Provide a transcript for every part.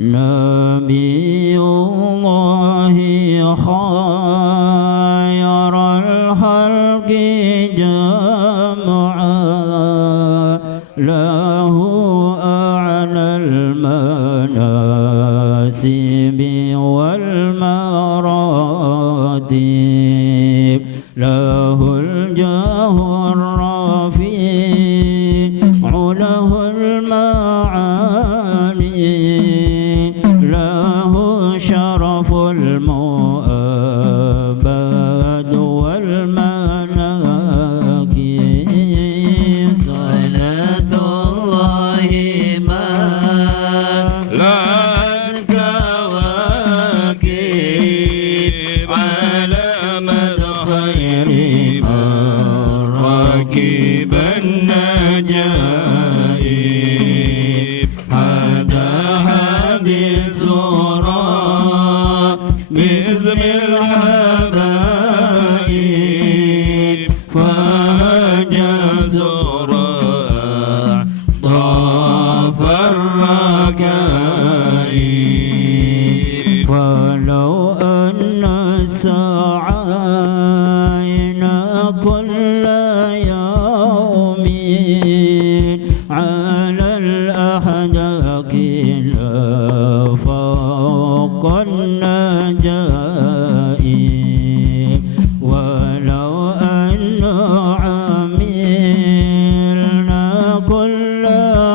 نبي الله خير الخلق جمعا له أعلى المناسب والمراتب له الجاه الرفيع له المعالي له شرف المؤبد والمناكب صلاة الله ما لا كواكب على مدى خير من ركب النجائب هذا حديث بإذن الحبائب فهجز راع طاف الركائب فلو أن سعينا كل يوم على الأحداق لفوق النجائب ولو أن عملنا كل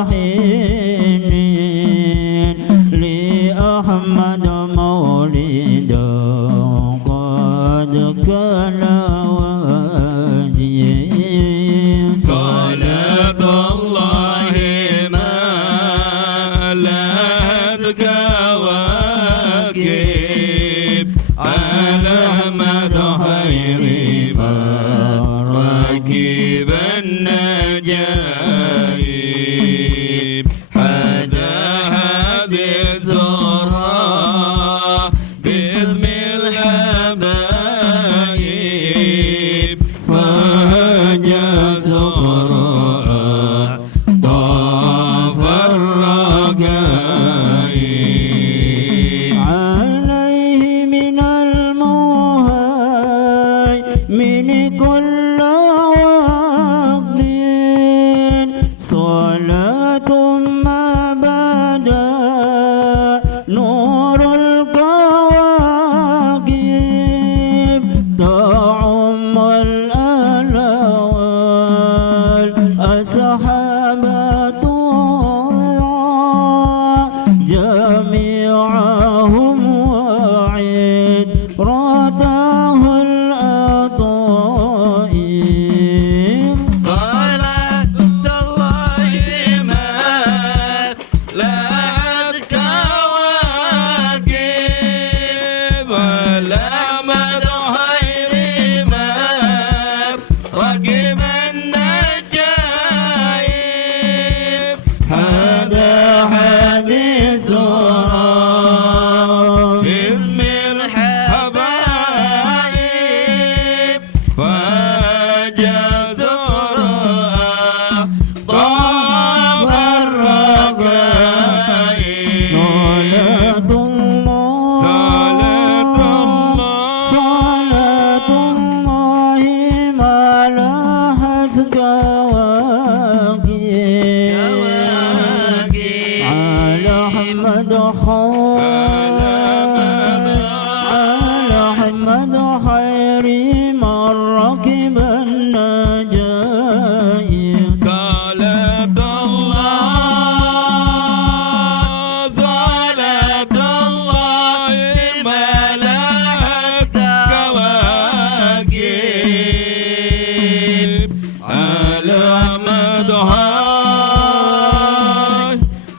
حين لأحمد مولدا قد كان واجب صلاة الله ما لها كواكب على مدى خير من ركب النجائب هداها بالزهراء بإذن الحبايب فهجز راع طاف الركائب عليه من المهيمن كل وقت صلاة ما بدا نور الكواكب تعم الآل والأصحابة جميعهم وعيد رده الأطائب صلاة الله ما لها كواكب ولا مدى خير ما ركب النجائب هذا حديث باسم الحبايب فجاز راع طاف الركائب صلاة الله ما لها كواكب على أحمد خير من ركب النجائب صلاة الله ما لها كواكب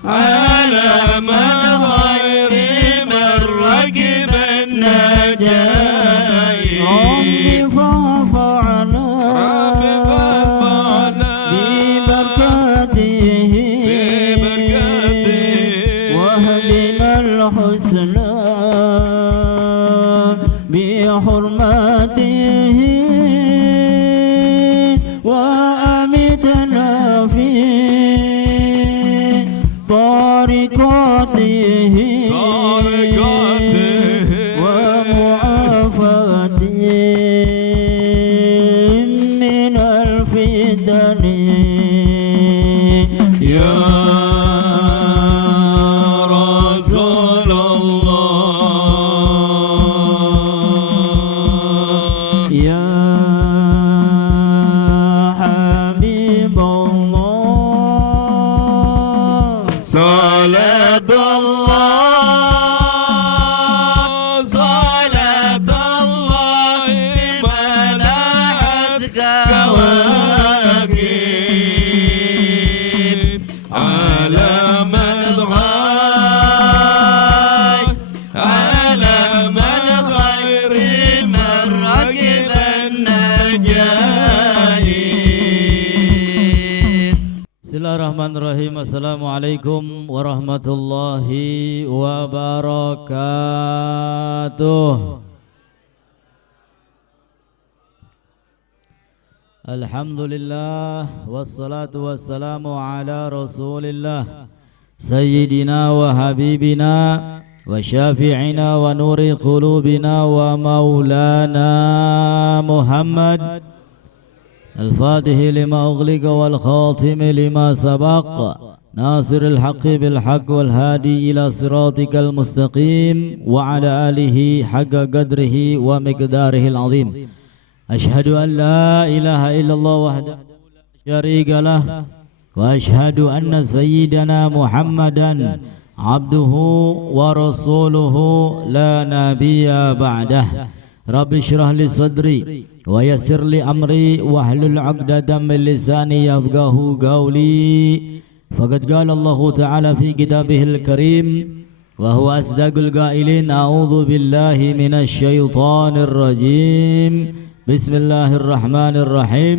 على مدى خير من ركب النجائب ربي فارفعنا ببركاته واهدنا الحسنى بحرمته وأمتنا في طريقته الله صلاة الله ملأت كواكب على مدغاي على مدغير من ركب النجايب. Bismillahirrahmanirrahim. Assalamualaikum warahmatullahi wabarakatuh. Alhamdulillah wassalatu wassalamu ala rasulillah Sayyidina wa habibina wa syafi'ina wa nuri qulubina wa maulana Muhammad الفاتح لما أغلق والخاتم لما سبق ناصر الحق بالحق والهادي إلى صراطك المستقيم وعلى آله حق قدره ومقداره العظيم. أشهد أن لا إله إلا الله وحده لا شريك له وأشهد أن سيدنا محمدا عبده ورسوله لا نبي بعده. رب اشرح لي صدري ويسر لي أمري واحلل عقدة من لساني يفقهوا قولي. فقد قال الله تعالى في كتابه الكريم وهو أصدق القائلين أعوذ بالله من الشيطان الرجيم بسم الله الرحمن الرحيم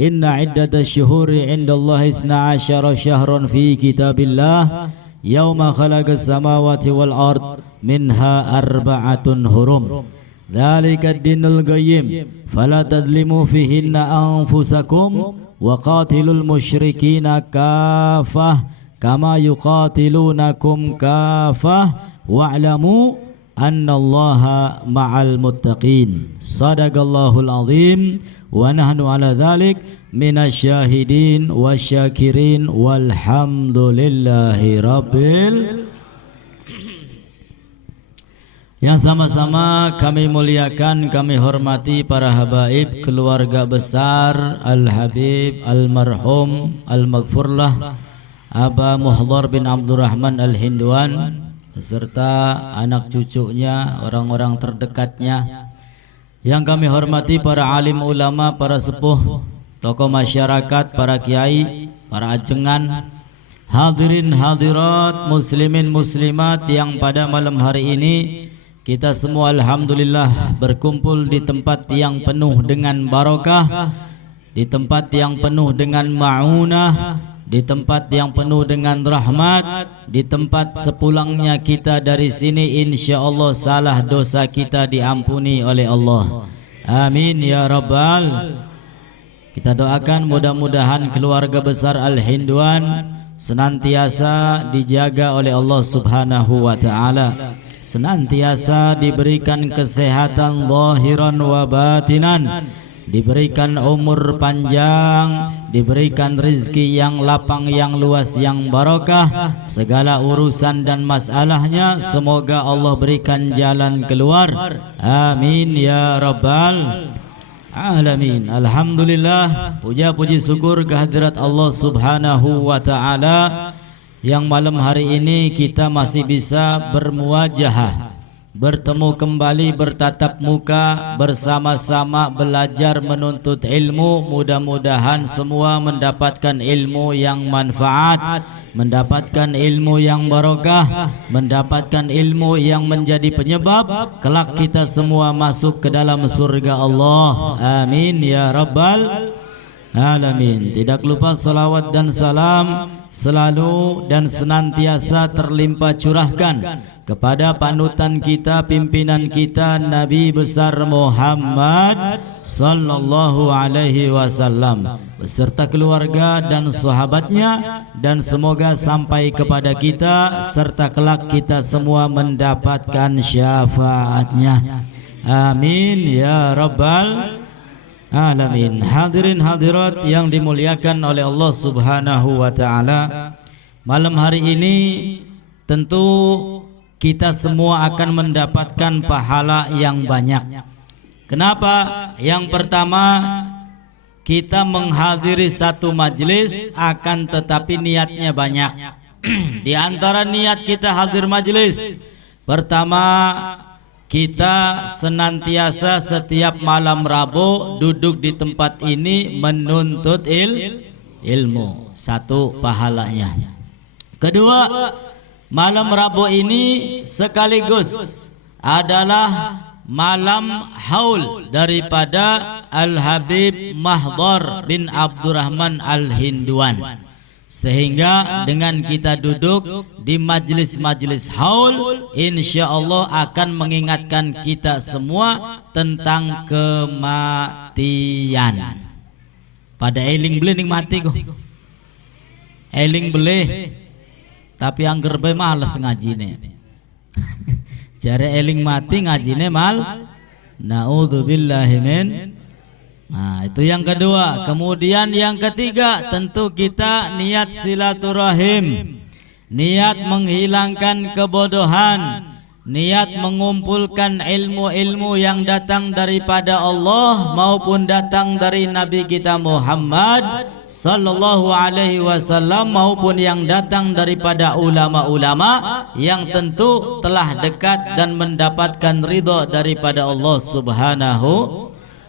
إن عدة الشهور عند الله 12 شهرا في كتاب الله يوم خلق السماوات والأرض منها 4 حرم ذلك الدين القيم فلا تظلموا فيهن أنفسكم وقاتلوا المشركين كافة كما يقاتلونكم كافة واعلموا أن الله مع المتقين. صدق الله العظيم ونحن على ذلك من الشاهدين والشاكرين والحمد لله رب Yang sama-sama kami muliakan, kami hormati para habaib keluarga besar Al-Habib Al-Marhum Al-Maghfurlah Aba Muhdhar bin Abdurrahman Al-Hindwan beserta anak cucunya, orang-orang terdekatnya. Yang kami hormati para alim ulama, para sepuh, tokoh masyarakat, para kiai, para ajengan, hadirin hadirat, muslimin muslimat yang pada malam hari ini kita semua alhamdulillah berkumpul di tempat yang penuh dengan barakah, di tempat yang penuh dengan ma'unah, di tempat yang penuh dengan rahmat, di tempat sepulangnya kita dari sini insyaallah salah dosa kita diampuni oleh Allah. Amin ya rabbal. Kita doakan mudah-mudahan keluarga besar Al-Hindwan senantiasa dijaga oleh Allah Subhanahu wa taala, senantiasa diberikan kesehatan zahiran wa batinan, diberikan umur panjang, diberikan rezeki yang lapang, yang luas, yang barakah. Segala urusan dan masalahnya semoga Allah berikan jalan keluar. Amin ya rabbal alamin. Alhamdulillah, puja puji syukur kehadirat Allah Subhanahu wa taala yang malam hari ini kita masih bisa bermuwajahah, bertemu kembali, bertatap muka, bersama-sama belajar menuntut ilmu. Mudah-mudahan semua mendapatkan ilmu yang manfaat, mendapatkan ilmu yang barakah, mendapatkan ilmu yang menjadi penyebab kelak kita semua masuk ke dalam surga Allah. Amin ya rabbal alamin. Tidak lupa salawat dan salam selalu dan senantiasa terlimpah curahkan kepada panutan kita, pimpinan kita, Nabi besar Muhammad sallallahu alaihi wasallam beserta keluarga dan sahabatnya, dan semoga sampai kepada kita serta kelak kita semua mendapatkan syafaatnya. Amin ya rabbal alamin. Hadirin hadirat yang dimuliakan oleh Allah Subhanahu wa taala, malam hari ini tentu kita semua akan mendapatkan pahala yang banyak. Kenapa? Yang pertama, kita menghadiri satu majelis akan tetapi niatnya banyak. Di antara niat kita hadir majelis, pertama kita senantiasa setiap malam Rabu duduk di tempat ini menuntut ilmu. Satu, pahalanya. Kedua, malam Rabu ini sekaligus adalah malam haul daripada Al-Habib Mahdhar bin Abdurrahman Al-Hinduan. Sehingga dengan kita duduk di majlis-majlis haul, insyaallah akan mengingatkan kita semua tentang kematian. Pada eling beli ning mati kok. Eling beli tapi angger bae males ngajine. Jare eling mati ngajine mal. Naudzubillahi min. Nah, itu yang kedua. Kemudian yang ketiga, tentu kita niat silaturahim, niat menghilangkan kebodohan, niat mengumpulkan ilmu-ilmu yang datang daripada Allah maupun datang dari Nabi kita Muhammad sallallahu alaihi wasallam maupun yang datang daripada ulama-ulama yang tentu telah dekat dan mendapatkan ridha daripada Allah Subhanahu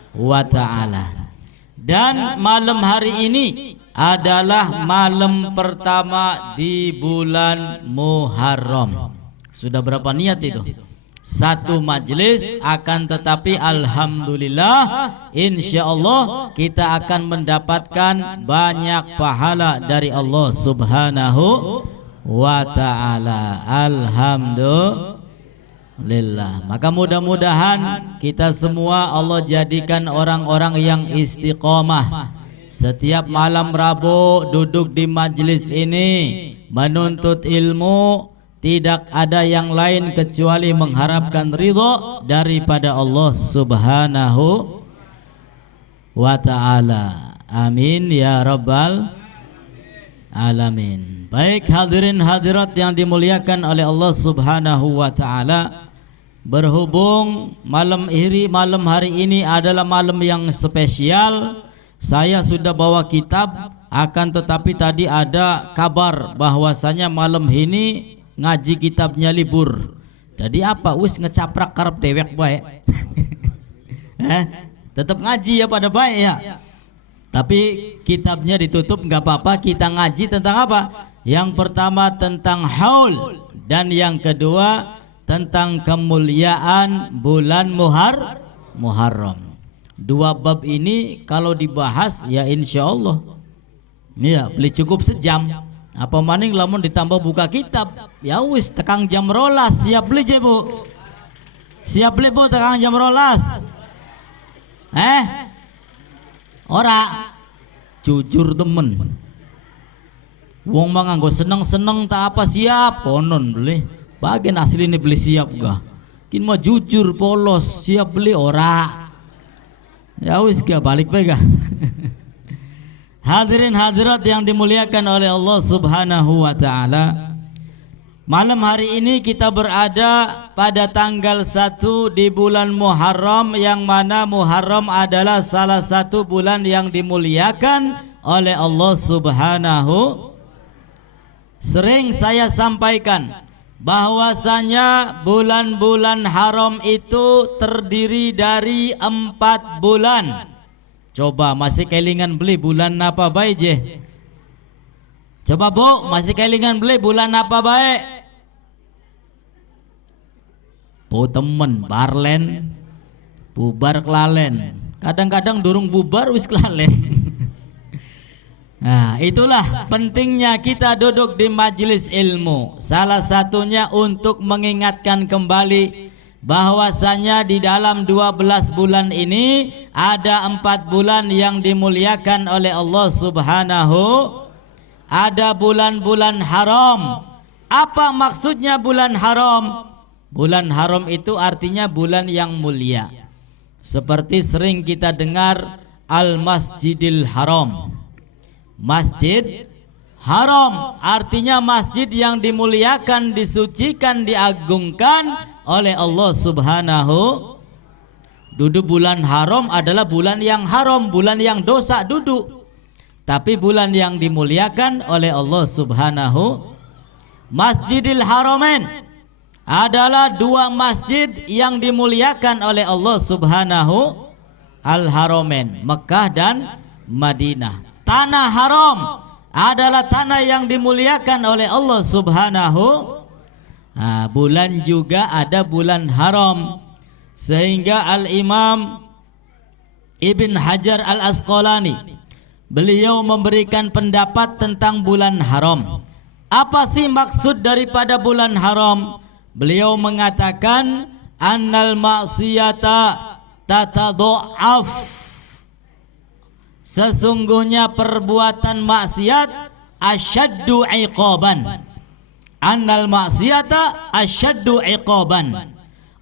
wa ta'ala. Dan malam hari ini adalah malam pertama di bulan Muharram. Sudah berapa niat itu? Satu majelis, akan tetapi alhamdulillah insyaallah kita akan mendapatkan banyak pahala dari Allah Subhanahu wa ta'ala. Alhamdulillah. Maka mudah-mudahan kita semua Allah jadikan orang-orang yang istiqomah. Setiap malam Rabu duduk di majelis ini menuntut ilmu, tidak ada yang lain kecuali mengharapkan ridha daripada Allah Subhanahu wa ta'ala. Amin ya rabbal alamin. Baik hadirin hadirat yang dimuliakan oleh Allah Subhanahu wa ta'ala, berhubung malam hari ini adalah malam yang spesial, saya sudah bawa kitab, akan tetapi tadi ada kabar bahwasanya malam ini ngaji kitabnya libur. Jadi apa? Wis ngecaprak karep dewek bae. Tetap ngaji ya pada baik ya. Tapi kitabnya ditutup nggak apa-apa, kita ngaji tentang apa? Yang pertama tentang haul, dan yang kedua tentang kemuliaan bulan Muharram. Dua bab ini kalau dibahas ya insyaallah ya beli cukup sejam. Apa maning lamun ditambah buka kitab ya wis tekang jam rolas. Siap beli je bu? Siap beli bu tekang jam rolas? Ora jujur temen wong mah nganggo seneng-seneng tak apa siap konon beli bagian asli ini beli siap gak kin mah jujur polos siap beli ora ya wis gak balik bae gak. Hadirin hadirat yang dimuliakan oleh Allah Subhanahu wa ta'ala, malam hari ini kita berada pada tanggal 1 di bulan Muharram, yang mana Muharram adalah salah satu bulan yang dimuliakan oleh Allah Subhanahu. Sering saya sampaikan bahwasanya bulan-bulan haram itu terdiri dari 4 bulan. Coba masih kelingan beli bulan apa baik je? Coba bu, masih kelingan beli bulan apa baik? Bu temen barlen bubar kelalen, kadang-kadang durung bubar wis kelalen. Nah itulah pentingnya kita duduk di majelis ilmu. Salah satunya untuk mengingatkan kembali bahwasanya di dalam 12 bulan ini ada 4 bulan yang dimuliakan oleh Allah Subhanahu. Ada bulan-bulan haram. Apa maksudnya bulan haram? Bulan haram itu artinya bulan yang mulia. Seperti sering kita dengar Al-Masjidil Haram. Masjid haram artinya masjid yang dimuliakan, disucikan, diagungkan oleh Allah Subhanahu. Duduk bulan haram adalah bulan yang haram, bulan yang dosa duduk. Tapi bulan yang dimuliakan oleh Allah Subhanahu Masjidil Haramain adalah dua masjid yang dimuliakan oleh Allah Subhanahu Al-Haramain, Mekah dan Madinah. Tanah haram adalah tanah yang dimuliakan oleh Allah Subhanahu. Bulan juga ada bulan haram, sehingga Al-Imam Ibn Hajar Al-Asqalani beliau memberikan pendapat tentang bulan haram. Apa sih maksud daripada bulan haram? Beliau mengatakan annal ma'siyata tatadha'af, sesungguhnya perbuatan maksiat asyaddu iqaban. Annal maksiata asyaddu iqaban.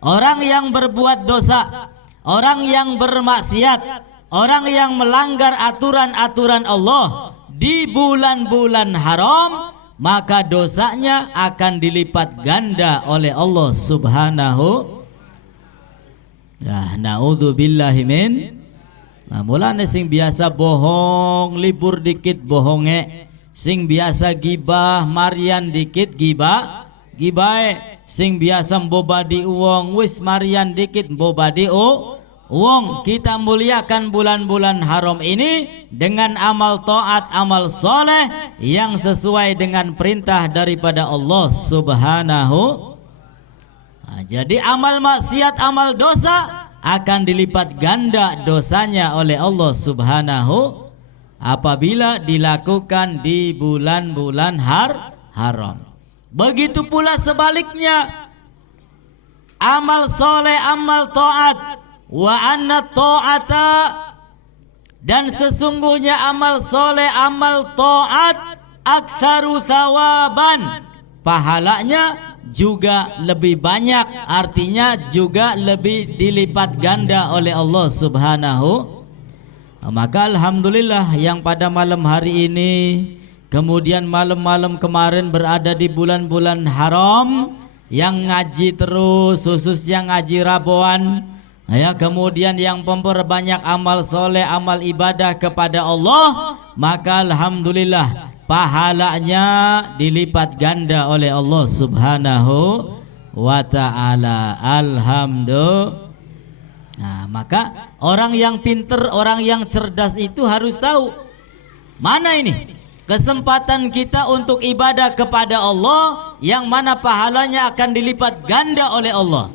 Orang yang berbuat dosa, orang yang bermaksiat, orang yang melanggar aturan-aturan Allah di bulan-bulan haram, maka dosanya akan dilipat ganda oleh Allah Subhanahu. Naudzubillahi min. Mulane sing biasa bohong libur dikit bohonge, sing biasa gibah marian dikit gibah gibae, sing biasa mbobadi uang wis marian dikit mbobadi uang. Kita muliakan bulan-bulan haram ini dengan amal taat, amal soleh yang sesuai dengan perintah daripada Allah Subhanahu. Jadi amal maksiat, amal dosa akan dilipat ganda dosanya oleh Allah Subhanahu apabila dilakukan di bulan-bulan haram. Begitu pula sebaliknya, amal soleh, amal taat, wa anna ta'ata, dan sesungguhnya amal soleh, amal taat aktsaru thawaban, pahalanya juga lebih banyak, artinya juga lebih dilipat ganda oleh Allah Subhanahu. Maka alhamdulillah yang pada malam hari ini, kemudian malam-malam kemarin berada di bulan-bulan haram, yang ngaji terus, khusus yang ngaji rabuan, ya, kemudian yang memperbanyak amal soleh, amal ibadah kepada Allah, maka alhamdulillah pahalanya dilipat ganda oleh Allah Subhanahu wa ta'ala. Alhamdulillah. Maka orang yang pinter, orang yang cerdas itu harus tahu mana ini kesempatan kita untuk ibadah kepada Allah, yang mana pahalanya akan dilipat ganda oleh Allah.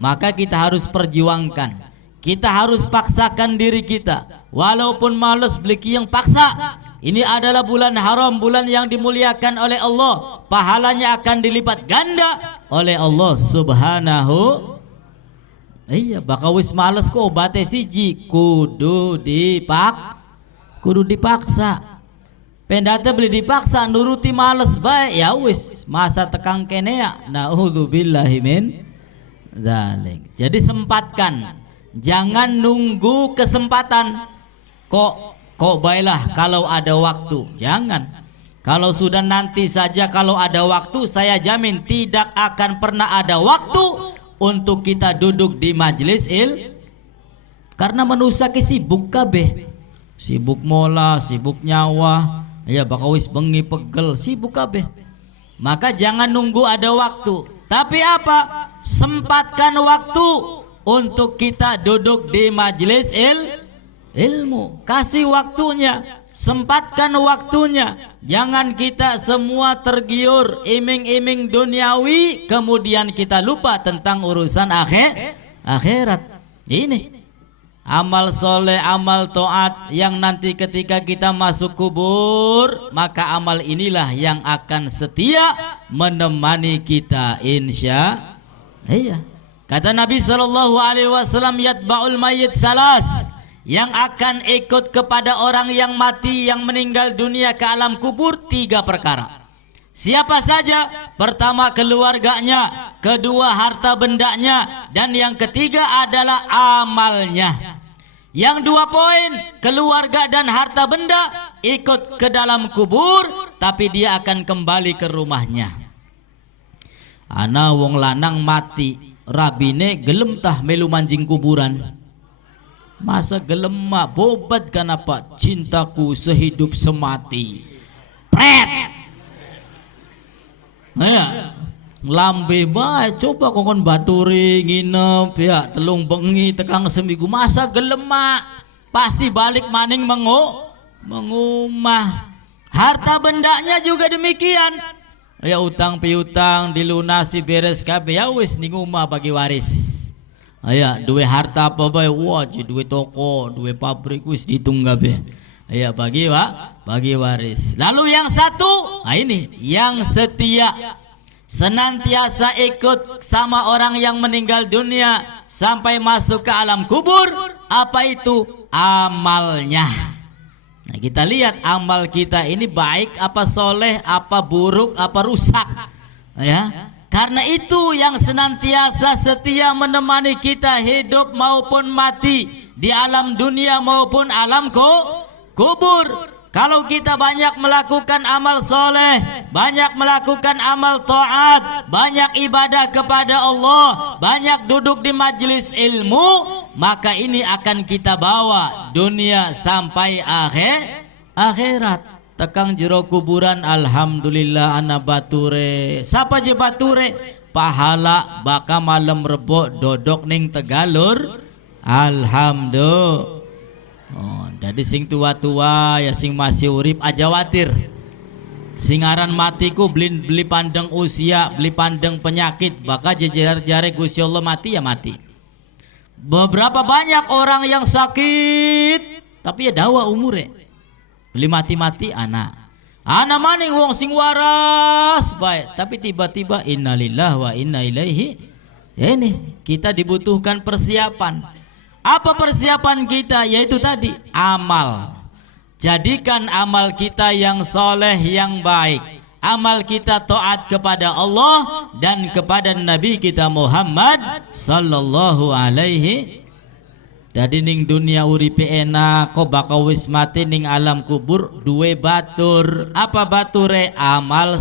Maka kita harus perjuangkan, kita harus paksakan diri kita, walaupun males beli yang paksa. Ini adalah bulan haram, bulan yang dimuliakan oleh Allah, pahalanya akan dilipat ganda oleh Allah Subhanahu. Iya, bakal wis males kok obate siji kudu dipaksa. Pendata beli dipaksa nuruti males bae, ya wis masa tekang kene ya. Naudzubillahi min dzalik. Jadi sempatkan, jangan nunggu kesempatan. Kok baiklah kalau ada waktu, jangan. Kalau sudah nanti saja, kalau ada waktu, saya jamin tidak akan pernah ada waktu untuk kita duduk di majelis karena manusia sibuk kabeh, sibuk mola, sibuk nyawa, ya bakal wis bengi pegel, sibuk kabeh. Maka jangan nunggu ada waktu, tapi apa? Sempatkan waktu untuk kita duduk di majelis ilmu, kasih waktunya, sempatkan waktunya. Jangan kita semua tergiur iming-iming duniawi, kemudian kita lupa tentang urusan akhirat. Ini amal soleh, amal taat yang nanti ketika kita masuk kubur, maka amal inilah yang akan setia menemani kita, insya. Iya, kata Nabi SAW, yatba'ul mayyit salas, yang akan ikut kepada orang yang mati, yang meninggal dunia ke alam kubur, 3 perkara. Siapa saja? Pertama keluarganya, kedua harta bendanya, dan yang ketiga adalah amalnya. Yang 2 poin, keluarga dan harta benda ikut ke dalam kubur, tapi dia akan kembali ke rumahnya. Ana wong lanang mati, rabine gelem tah melu manjing kuburan. Masa gelem mak bobat kenapa? Cintaku sehidup semati. Pret. Ya, lambe bae coba kongkon baturi nginep ya telung bengi tekang seminggu masa gelemak pasti balik maning mengumah. Harta bendanya juga demikian. Ya utang piutang dilunasi beres kabeh ya wis ning omah bagi waris. Aya duwe harta apa bae wah duwe toko, duwe pabrik wis dihitung kabeh. Aya bagi waris. Lalu yang satu, nah ini yang setia. Senantiasa ikut sama orang yang meninggal dunia sampai masuk ke alam kubur. Apa itu? Amalnya. Nah, kita lihat amal kita ini baik apa soleh, apa buruk, apa rusak. Ya, karena itu yang senantiasa setia menemani kita hidup maupun mati, di alam dunia maupun alam kubur. Kalau kita banyak melakukan amal soleh, banyak melakukan amal taat, banyak ibadah kepada Allah, banyak duduk di majelis ilmu, maka ini akan kita bawa dunia sampai akhirat. Tekang jero kuburan alhamdulillah ana bature. Siapa je bature? Pahala baka malam rebo dodok ning tegalur. Alhamdulillah. Oh, jadi sing tua-tua ya sing masih urip aja watir. Singaran matiku beli pandang usia, beli pandang penyakit, baka jejer-jare Gusti Allah mati ya mati. Beberapa banyak orang yang sakit tapi ya dawa umure. Beli mati-mati anak maning wong sing waras baik, tapi tiba-tiba innalillahi wa inna ilaihi. Ya ini kita dibutuhkan persiapan. Apa persiapan kita? Yaitu tadi amal. Jadikan amal kita yang soleh, yang baik. Amal kita taat kepada Allah dan kepada Nabi kita Muhammad sallallahu alaihi. Jadi ning dunia uripe enak, kok bakal wis mati ning alam kubur duwe batur. Apa bature? Amal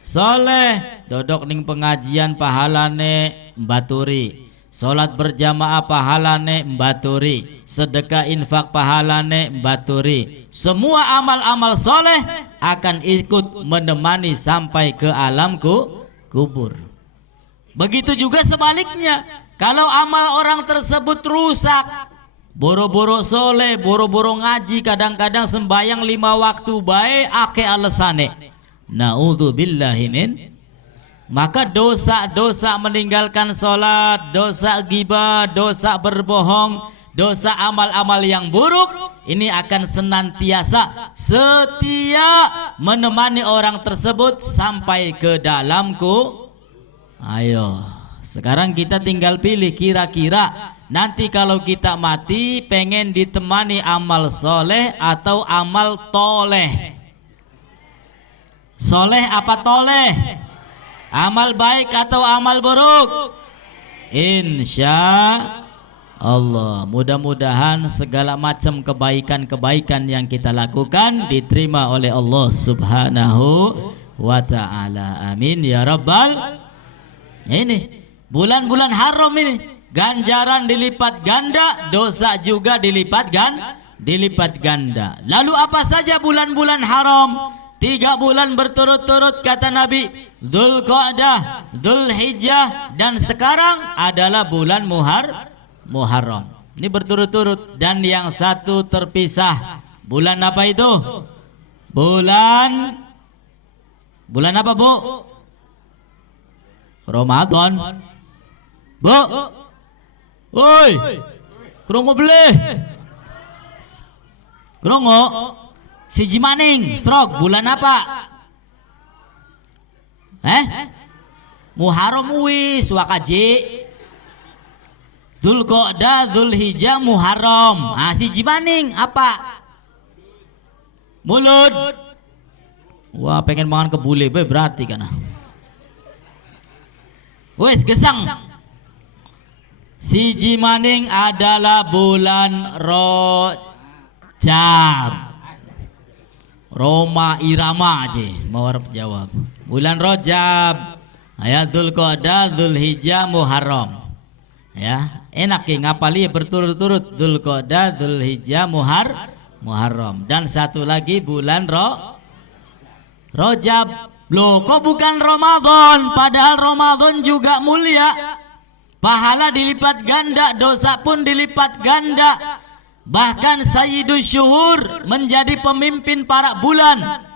soleh. Dodok ning pengajian pahalane baturi. Salat berjamaah pahalane mbaturi, sedekah infak pahalane mbaturi. Semua amal-amal soleh akan ikut menemani sampai ke alam kubur. Begitu juga sebaliknya, kalau amal orang tersebut rusak, boro-boro soleh, boro-boro ngaji, kadang-kadang sembayang 5 waktu baik ake alesane. Naudzubillahi min. Maka dosa-dosa meninggalkan sholat, dosa ghibah, dosa berbohong, dosa amal-amal yang buruk, ini akan senantiasa setia menemani orang tersebut sampai ke dalamku. Ayo, sekarang kita tinggal pilih kira-kira nanti kalau kita mati pengen ditemani amal soleh atau amal toleh. Soleh apa toleh? Amal baik atau amal buruk? Insya Allah. Mudah-mudahan segala macam kebaikan-kebaikan yang kita lakukan diterima oleh Allah subhanahu wa ta'ala. Amin ya rabbal. Ini bulan-bulan haram ini, ganjaran dilipat ganda, dosa juga dilipat ganda. Lalu apa saja bulan-bulan haram? 3 bulan berturut-turut kata Nabi, Dzulqa'dah, Dzulhijjah, dan sekarang adalah bulan Muharram. Ini berturut-turut dan yang satu terpisah. Bulan apa itu? Bulan apa, Bu? Ramadan. Bu. Woi. Krongo beli. Krongo. Siji maning, strok, bulan apa? Muharram wis wakaji. Dzulqa'dah, Dzulhijjah, Muharram. Siji maning apa? Mulut. Wah, pengen makan kebule be berarti kana. Wis gesang. Siji maning adalah bulan Rajab. Roma Irama aja mau jawab. Bulan Rajab, ayat Dzulqa'dah, Dzulhijjah, Muharram. Ya, enak ya ngapali berturut-turut Dzulqa'dah, Dzulhijjah, Muharram. Dan satu lagi bulan Rajab. Loh, kok bukan Ramadan? Padahal Ramadan juga mulia. Pahala dilipat ganda, dosa pun dilipat ganda. Bahkan Sayyidus Syuhur menjadi pemimpin para bulan.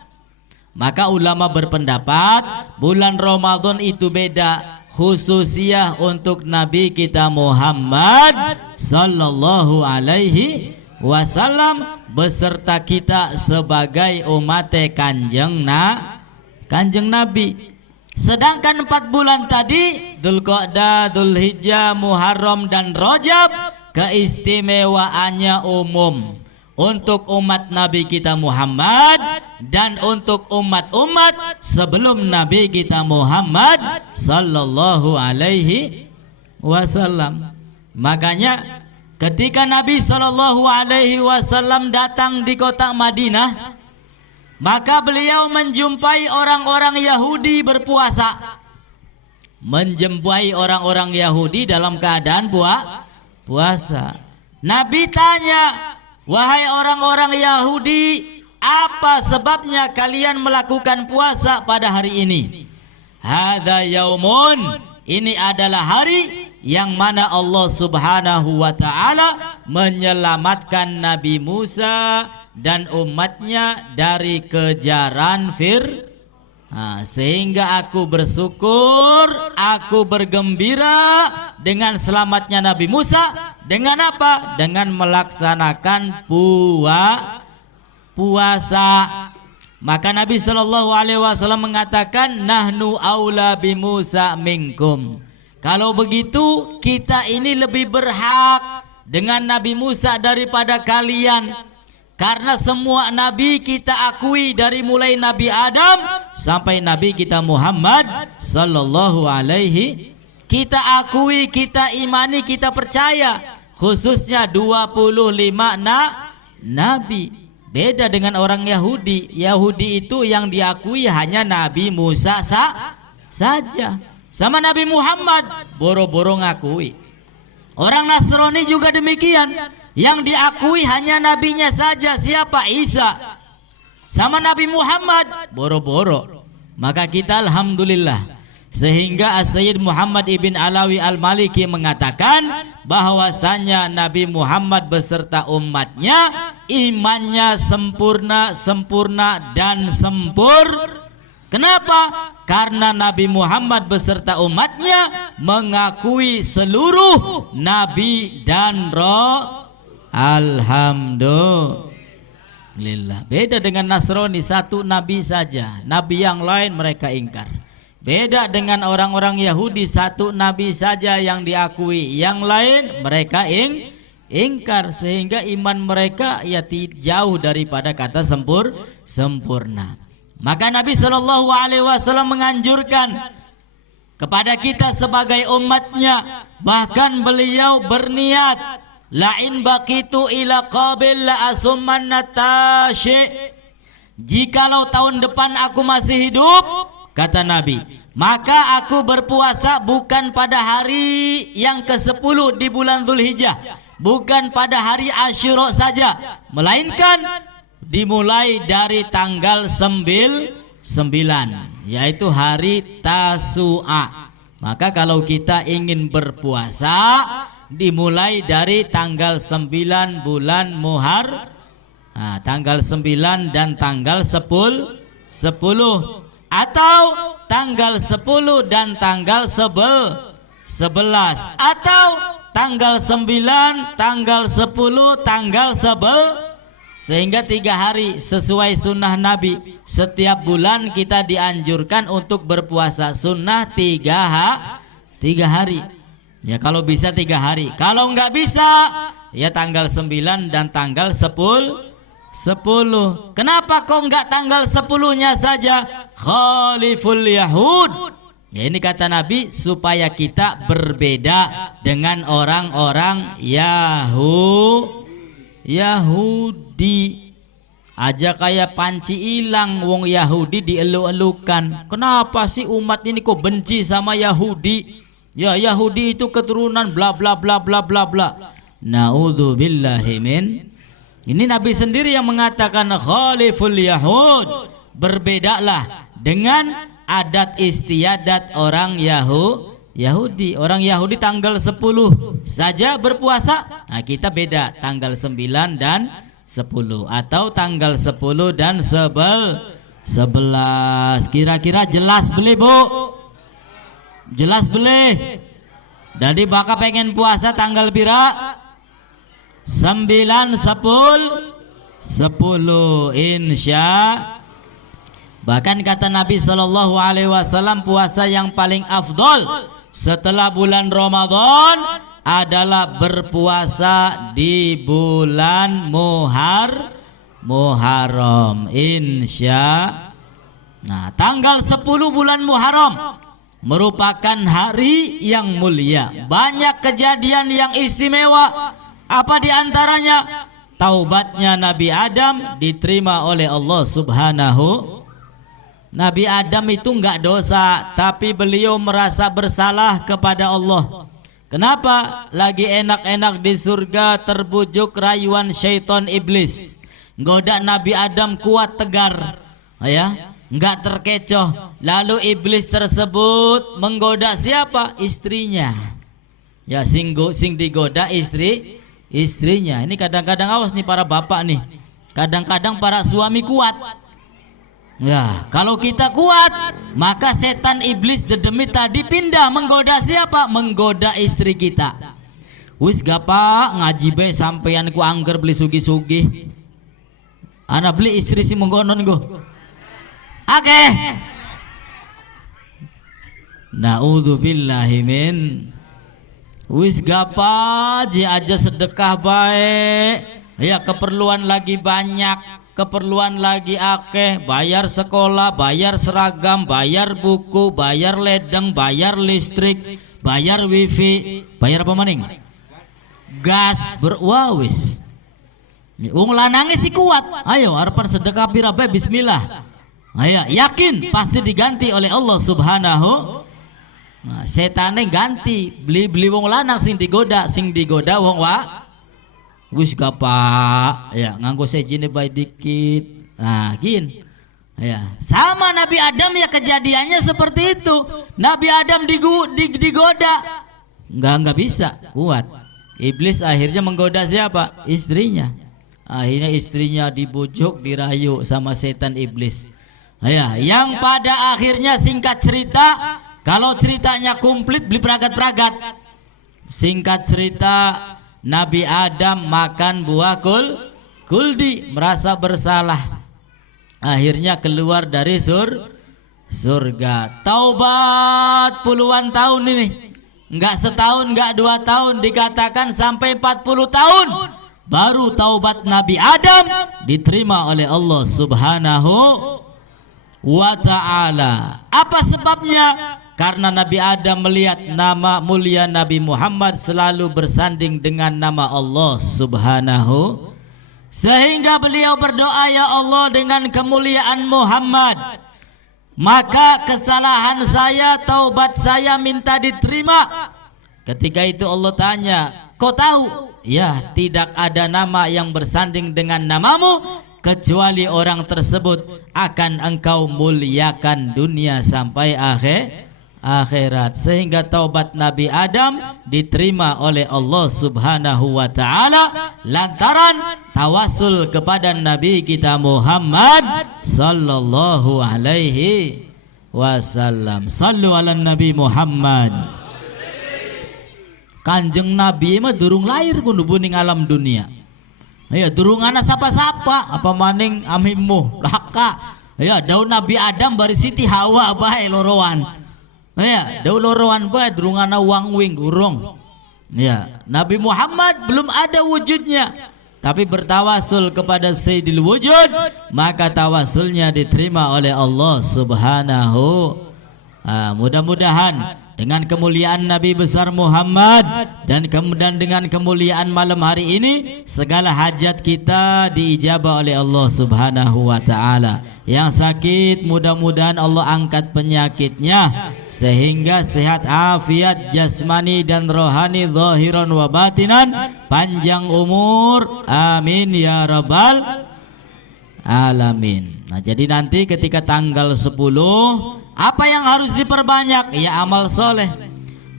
Maka ulama berpendapat bulan Ramadan itu beda, khususiyah untuk Nabi kita Muhammad sallallahu alaihi wasallam beserta kita sebagai umat Kanjeng Nabi. Sedangkan 4 bulan tadi, Dzulqa'dah, Dzulhijjah, Muharram dan Rajab, keistimewaannya umum untuk umat Nabi kita Muhammad dan untuk umat-umat sebelum Nabi kita Muhammad sallallahu alaihi wasallam. Makanya ketika Nabi sallallahu alaihi wasallam datang di kota Madinah, maka beliau menjumpai orang-orang Yahudi berpuasa. Menjumpai orang-orang Yahudi dalam keadaan puasa. Nabi tanya, wahai orang-orang Yahudi, apa sebabnya kalian melakukan puasa pada hari ini? Hadza yaumun, ini adalah hari yang mana Allah Subhanahu wa ta'ala menyelamatkan Nabi Musa dan umatnya dari kejaran sehingga aku bersyukur, aku bergembira dengan selamatnya Nabi Musa. Dengan apa? Dengan melaksanakan puasa. Maka Nabi sallallahu alaihi wasallam mengatakan, nahnu aula bi Musa minkum. Kalau begitu kita ini lebih berhak dengan Nabi Musa daripada kalian. Karena semua nabi kita akui dari mulai Nabi Adam sampai Nabi kita Muhammad sallallahu alaihi, kita akui, kita imani, kita percaya. Khususnya 25 nabi. Beda dengan orang Yahudi. Yahudi itu yang diakui hanya Nabi Musa saja. Sama Nabi Muhammad boro-boro ngakui. Orang Nasrani juga demikian. Yang diakui hanya nabinya saja. Siapa? Isa. Sama Nabi Muhammad boro-boro. Maka kita alhamdulillah, sehingga As-Sayyid Muhammad ibn Alawi Al-Maliki mengatakan bahwasanya Nabi Muhammad beserta umatnya imannya sempurna dan sempur. Kenapa? Karena Nabi Muhammad beserta umatnya mengakui seluruh nabi dan roh. Alhamdulillah. Beda dengan Nasrani, satu nabi saja, nabi yang lain mereka ingkar. Beda dengan orang-orang Yahudi, satu nabi saja yang diakui, yang lain mereka ingkar, sehingga iman mereka ya jauh daripada kata sempurna. Maka Nabi sallallahu alaihi wasallam menganjurkan kepada kita sebagai umatnya, bahkan beliau berniat, la in baqitu ila qabil la asummanna tashi. Jikalau tahun depan aku masih hidup, kata Nabi, maka aku berpuasa bukan pada hari yang ke-10 di bulan Dzulhijjah, bukan pada hari Asyura saja, melainkan dimulai dari tanggal 9, yaitu hari Tasu'a. Maka kalau kita ingin berpuasa, dimulai dari tanggal 9 bulan Muharram, tanggal 9 dan tanggal 10, atau tanggal 10 dan tanggal 11, atau tanggal 9, tanggal 10, tanggal 11, sehingga 3 hari sesuai sunnah Nabi. Setiap bulan kita dianjurkan untuk berpuasa sunnah 3 hari. Ya kalau bisa 3 hari. Kalau nggak bisa ya tanggal 9 dan tanggal 10. Kenapa kok nggak tanggal 10-nya saja? Khaliful Yahud. Ya ini kata Nabi supaya kita berbeda dengan orang-orang Yahudi. Aja kayak panci ilang, wong Yahudi dielu-elukan. Kenapa sih umat ini kok benci sama Yahudi? Ya Yahudi itu keturunan bla bla bla bla bla bla. Naudzubillahi min. Ini Nabi sendiri yang mengatakan khaliful Yahud, berbedalah dengan adat istiadat orang Yahudi. Orang Yahudi tanggal 10 saja berpuasa. Nah, kita beda, tanggal 9 dan 10 atau tanggal 10 dan 11. Kira-kira jelas beli, Bu? Jelas beli? Jadi bakal pengen puasa tanggal pira? 9, 10 insya. Bahkan kata Nabi SAW, puasa yang paling afdol setelah bulan Ramadan adalah berpuasa di bulan Muharram insya. Nah, tanggal 10 bulan Muharram merupakan hari yang mulia. Banyak kejadian yang istimewa. Apa diantaranya? Taubatnya Nabi Adam diterima oleh Allah Subhanahu. Nabi Adam itu enggak dosa, tapi beliau merasa bersalah kepada Allah. Kenapa? Lagi enak-enak di surga terbujuk rayuan syaitan iblis. Goda Nabi Adam kuat tegar, ya, enggak terkecoh. Lalu iblis tersebut menggoda siapa? Istrinya. Ya, sing digoda istrinya. Ini kadang-kadang awas nih para bapak nih. Kadang-kadang para suami kuat. Ya, kalau kita kuat, maka setan iblis dedemit tadi pindah menggoda siapa? Menggoda istri kita. Wis gapa ngaji be sampeyan ku angger beli sugi-sugi. Ana beli istri si menggonon go. Oke. Naudzubillahi min. Wis gapa ji aja sedekah baik. Ya, keperluan lagi banyak. Keperluan lagi akeh, bayar sekolah, bayar seragam, bayar buku, bayar ledeng, bayar listrik, bayar wifi, bayar apa maning? Gas, berwawis. Wong lanange si kuat. Ayo harapan sedekah pira bae bismillah. Ayo yakin pasti diganti oleh Allah Subhanahu. Nah, setane ganti, beli wong lanang sing digoda wong wis gapa ya nganggo sejine bae dikit. Nah, gin. Ya, sama Nabi Adam ya kejadiannya seperti itu. Nabi Adam digoda. Enggak bisa kuat. Iblis akhirnya menggoda siapa? Istrinya. Akhirnya istrinya dibujuk, dirayu sama setan iblis. Ya, yang pada akhirnya singkat cerita, kalau ceritanya komplit beli peragat-peragat. Singkat cerita, Nabi Adam makan buah kuldi, merasa bersalah. Akhirnya keluar dari surga. Taubat puluhan tahun ini. Enggak setahun, enggak 2 tahun, dikatakan sampai 40 tahun. Baru taubat Nabi Adam diterima oleh Allah Subhanahu wa ta'ala. Apa sebabnya? Karena Nabi Adam melihat nama mulia Nabi Muhammad selalu bersanding dengan nama Allah Subhanahu, sehingga beliau berdoa, ya Allah, dengan kemuliaan Muhammad, maka kesalahan saya, taubat saya minta diterima. Ketika itu Allah tanya, kau tahu? Ya, tidak ada nama yang bersanding dengan namamu kecuali orang tersebut akan engkau muliakan dunia sampai akhirat. Sehingga taubat Nabi Adam diterima oleh Allah Subhanahu wa ta'ala lantaran tawasul kepada Nabi kita Muhammad sallallahu alaihi wasallam. Sallu ala Nabi Muhammad. Kanjeng Nabi mah durung lahir kudu buning alam dunia. Ya, durung ana sapa-sapa apa maning amimmu laka. Ya, daun Nabi Adam bari Siti Hawa bae lorowan. Ya, daun lorowan bae durung ana wangwing durung. Ya, Nabi Muhammad belum ada wujudnya, tapi bertawasul kepada Sayyidil Wujud, maka tawasulnya diterima oleh Allah Subhanahu. Mudah-mudahan dengan kemuliaan Nabi besar Muhammad dan kemudian dengan kemuliaan malam hari ini segala hajat kita diijabah oleh Allah Subhanahu wa ta'ala. Yang sakit mudah-mudahan Allah angkat penyakitnya sehingga sehat afiat jasmani dan rohani zahiran wa batinan, panjang umur, amin ya rabbal alamin. Nah, jadi nanti ketika tanggal 10 apa yang harus diperbanyak? Ya amal soleh.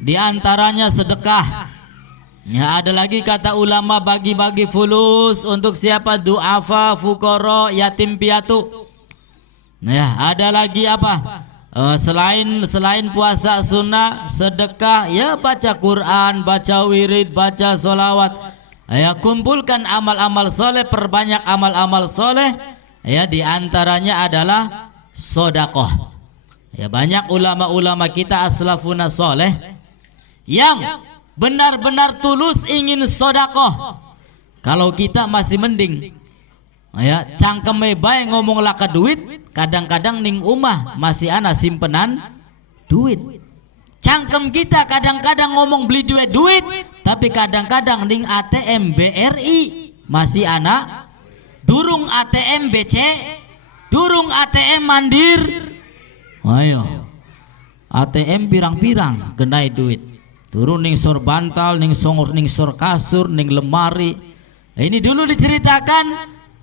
Di antaranya sedekah. Ya, ada lagi kata ulama bagi-bagi fulus untuk siapa? Du'afa, fukara, yatim piatu. Ya, ada lagi apa? Selain puasa sunnah, sedekah, ya baca Quran, baca wirid, baca solawat. Ya, kumpulkan amal-amal soleh, perbanyak amal-amal soleh. Ya, di antaranya adalah sodakoh. Ya, banyak ulama-ulama kita aslafuna soleh yang benar-benar tulus ingin sodakoh. Kalau kita masih mending, ya cangkeme bae ngomong laka duit, kadang-kadang ning umah masih ana simpenan duit. Cangkem kita kadang-kadang ngomong beli duit, tapi kadang-kadang ning ATM BRI masih ana, durung ATM BC, durung ATM Mandir. Ayo, ATM pirang-pirang genai duit. Turun ning sor bantal, ning sor kasur, ning lemari. Ini dulu diceritakan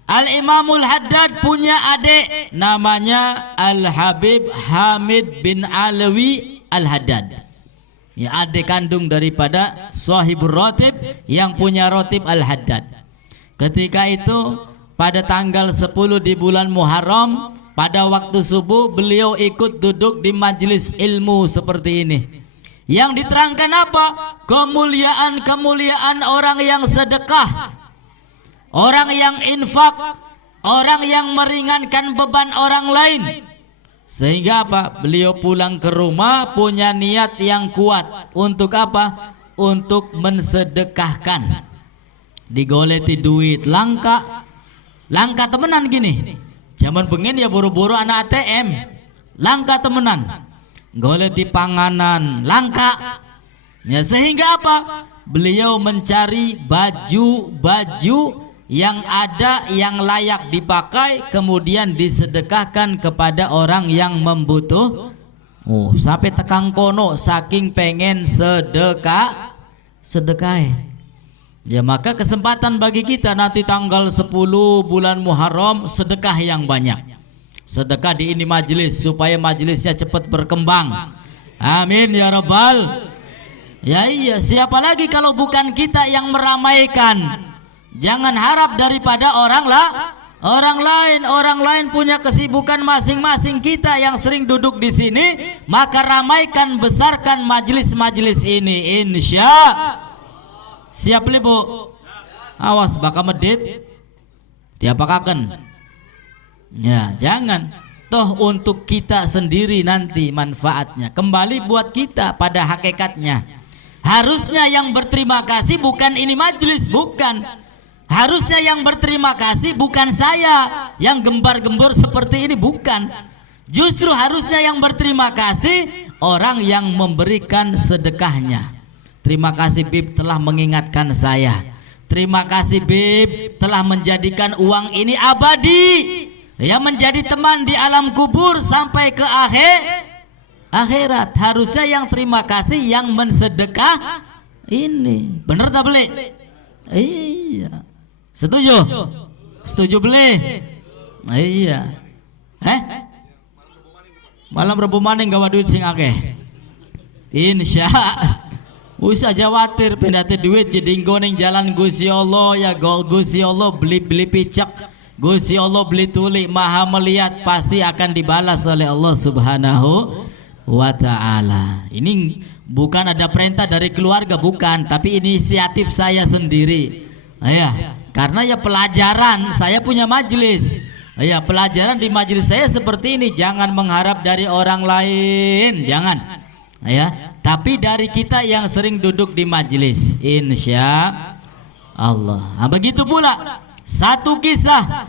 Al-Imamul Haddad punya adik namanya Al-Habib Hamid bin Alawi Al-Haddad. Ya, adik kandung daripada Sahibur Rotib yang punya Rotib Al-Haddad. Ketika itu pada tanggal 10 di bulan Muharram, pada waktu subuh beliau ikut duduk di majelis ilmu seperti ini. Yang diterangkan apa? Kemuliaan-kemuliaan orang yang sedekah, orang yang infak, orang yang meringankan beban orang lain. Sehingga apa? Beliau pulang ke rumah punya niat yang kuat. Untuk apa? Untuk mensedekahkan. Digoleti duit langka temenan gini. Zaman pengen ya buru-buru anak ATM, langka temenan. Goleti panganan langka. Ya, sehingga apa? Beliau mencari baju-baju yang ada yang layak dipakai, kemudian disedekahkan kepada orang yang membutuh. Oh, sampai tekang kono saking pengen sedekah. Ya, maka kesempatan bagi kita nanti tanggal 10 bulan Muharram sedekah yang banyak. Sedekah di ini majelis supaya majelisnya cepat berkembang. Amin ya rabbal. Ya iya, siapa lagi kalau bukan kita yang meramaikan? Jangan harap daripada orang lain. Orang lain punya kesibukan masing-masing. Kita yang sering duduk di sini, maka ramaikan, besarkan majelis-majelis ini. Insya. Siap li bu? Awas bakal medit. Diapakaken? Ya jangan. Toh untuk kita sendiri nanti manfaatnya kembali buat kita pada hakikatnya. Harusnya yang berterima kasih bukan ini majelis, bukan. Harusnya yang berterima kasih bukan saya yang gembar-gembor seperti ini, bukan. Justru harusnya yang berterima kasih orang yang memberikan sedekahnya. Terima kasih Bib telah mengingatkan saya. Terima kasih Bib telah menjadikan uang ini abadi, ya, menjadi teman di alam kubur sampai ke akhirat. Harusnya yang terima kasih yang mensedekah ini. Bener tak beli? Iya. Setuju? Setuju beli? Iya. Malam Rabu maning gawa duit sing akeh. Insya wis aja watir pendate duit jadi nggoning jalan Gusti Allah, ya Gusti Allah beli picak, Gusti Allah beli tuli, maha melihat, pasti akan dibalas oleh Allah Subhanahu wa ta'ala. Ini bukan ada perintah dari keluarga, bukan, tapi inisiatif saya sendiri. Ya, karena ya pelajaran saya punya majelis. Ya, pelajaran di majelis saya seperti ini. Jangan mengharap dari orang lain, jangan. Ya, tapi dari kita yang sering duduk di majelis, insya Allah. Nah, begitu pula satu kisah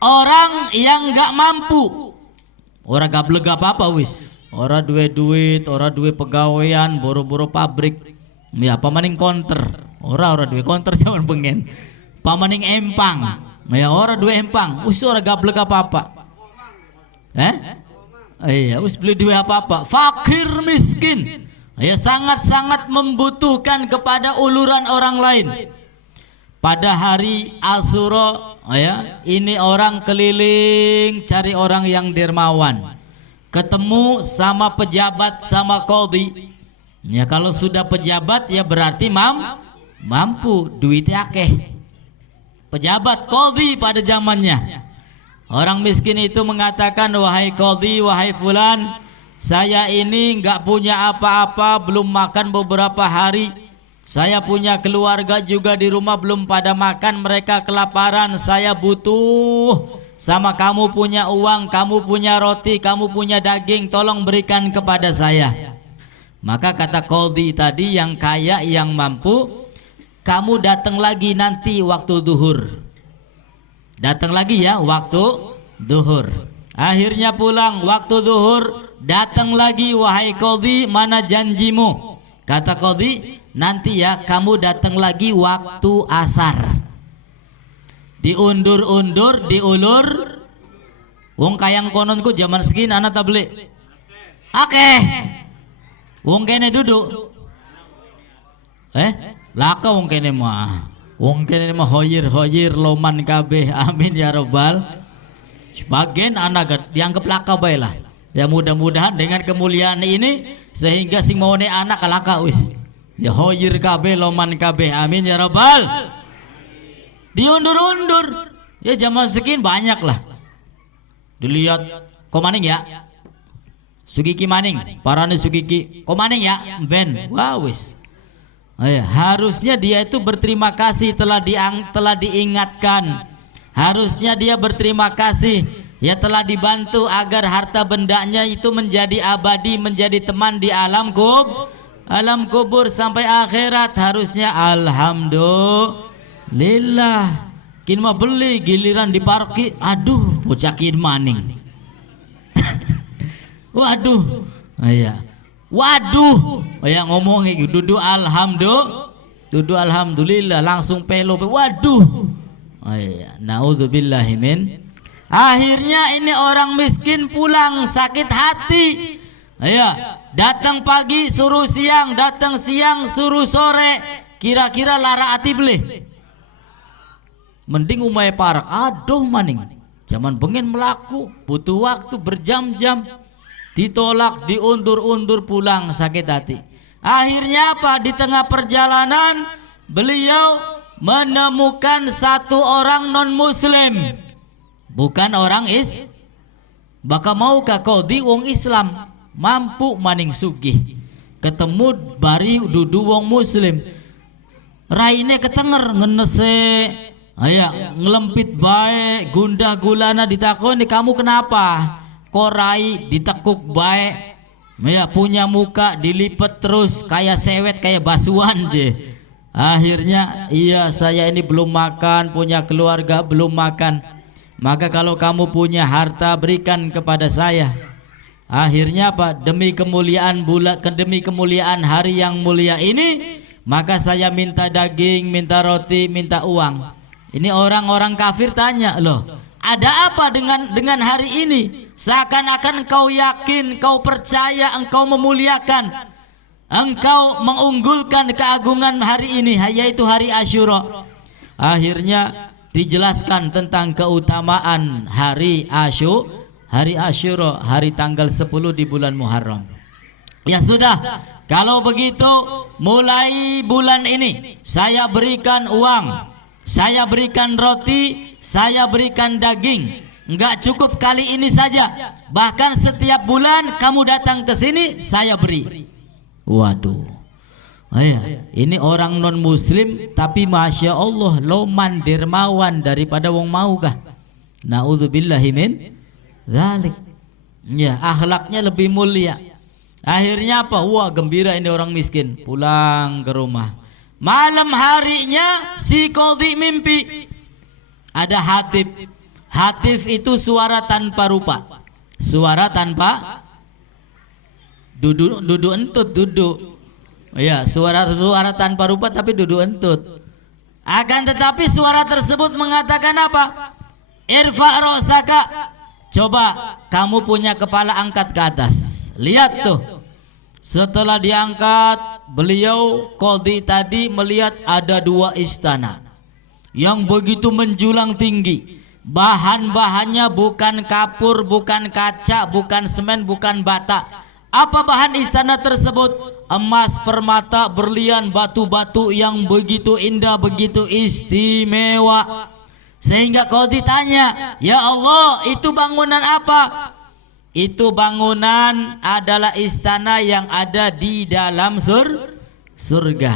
orang yang nggak mampu, orang gak belega apa wis, orang duit, orang duit pegawaian, boro-boro pabrik, ya pamaning konter, orang duit konter jangan pengen, pamaning empang, ya orang duit empang, wis orang gak belega apa. Iya, us beli duit apa-apa, fakir miskin, ya sangat-sangat membutuhkan kepada uluran orang lain. Pada hari Asyura Oh ya, ini orang keliling cari orang yang dermawan. Ketemu sama pejabat sama qadhi. Ya kalau sudah pejabat ya berarti mampu, duitnya akeh. Pejabat qadhi pada zamannya. Orang miskin itu mengatakan, wahai qadhi, wahai fulan, saya ini nggak punya apa-apa, belum makan beberapa hari. Saya punya keluarga juga di rumah belum pada makan, mereka kelaparan. Saya butuh sama kamu punya uang, kamu punya roti, kamu punya daging, tolong berikan kepada saya. Maka kata qadhi tadi yang kaya, yang mampu, kamu datang lagi nanti waktu duhur. Datang lagi ya waktu duhur. Akhirnya pulang waktu duhur, datang lagi, wahai qadhi, mana janjimu? Kata qadhi, nanti ya kamu datang lagi waktu asar. Diundur-undur, diulur. Wong kayang kononku zaman segini anak tablik. Akeh. Wong kene duduk. Laka wong kene mah. Wong kene mah hoyir loman kabeh. Amin ya rabbal. Sebagian anak dianggap laka bae lah. Ya mudah-mudahan dengan kemuliaan ini sehingga sing mau ne anak kalaka wis. Ya hoyir kabeh loman kabeh. Amin ya rabbal. Diundur-undur. Ya zaman segini banyak lah. Dilihat komaning ya. Sugiki maning, parane sugiki komaning ya, ben. Wah wis. Harusnya dia itu berterima kasih telah diingatkan. Harusnya dia berterima kasih ya telah dibantu agar harta bendanya itu menjadi abadi, menjadi teman di alam kubur sampai akhirat. Harusnya alhamdulillah. Kin mah beli giliran diparki, aduh bocah kin maning. Waduh. Waduh. Ngomong iki dudu alhamdulillah langsung pelo. Waduh. Naudzubillahi min. Akhirnya ini orang miskin pulang sakit hati. Datang pagi suruh siang, datang siang suruh sore. Kira-kira lara ati beli. Mending umay parak. Aduh maning. Zaman bengen melaku, butuh waktu berjam-jam. Ditolak, diundur-undur, pulang sakit hati. Akhirnya apa? Di tengah perjalanan beliau menemukan satu orang non muslim, bukan orang baka maukah qadhi wong Islam mampu maning sugih, ketemu bari dudu wong muslim, raine ketenger ngenese ngelempit bae, gundah gulana. Ditakoni, kamu kenapa? Korai ditekuk baik, punya muka dilipet terus kayak sewet, kayak basuhan je. Akhirnya iya saya ini belum makan, punya keluarga belum makan, maka kalau kamu punya harta berikan kepada saya. Akhirnya apa? Demi kemuliaan demi kemuliaan hari yang mulia ini, maka saya minta daging, minta roti, minta uang. Ini orang-orang kafir tanya, loh, ada apa dengan hari ini? Seakan-akan engkau yakin, engkau percaya, engkau memuliakan, engkau mengunggulkan keagungan hari ini, yaitu hari Asyura. Akhirnya dijelaskan tentang keutamaan hari Asyura, hari tanggal 10 di bulan Muharram. Ya sudah, kalau begitu mulai bulan ini saya berikan uang, saya berikan roti, saya berikan daging. Enggak cukup kali ini saja, bahkan setiap bulan kamu datang ke sini saya beri. Waduh. Ini orang non muslim tapi masya Allah loman dermawan daripada wong mau kah. Naudzubillahi min dzalik. Ya, akhlaknya lebih mulia. Akhirnya apa? Wah, gembira ini orang miskin, pulang ke rumah. Malam harinya si qadhi mimpi ada hatib. Hatib itu suara tanpa rupa, suara tanpa duduk entut, duduk. Ya, suara tanpa rupa tapi duduk entut. Akan tetapi suara tersebut mengatakan apa? Irfa ra'saka. Coba kamu punya kepala, angkat ke atas. Lihat tuh. Setelah diangkat, beliau qadhi tadi melihat ada dua istana. yang begitu menjulang tinggi. Bahan-bahannya bukan kapur, bukan kaca, bukan semen, bukan bata. Apa bahan istana tersebut? Emas, permata, berlian, batu-batu yang begitu indah, begitu istimewa. Sehingga kalau ditanya, ya Allah, itu bangunan apa? Itu bangunan adalah istana yang ada di dalam surga.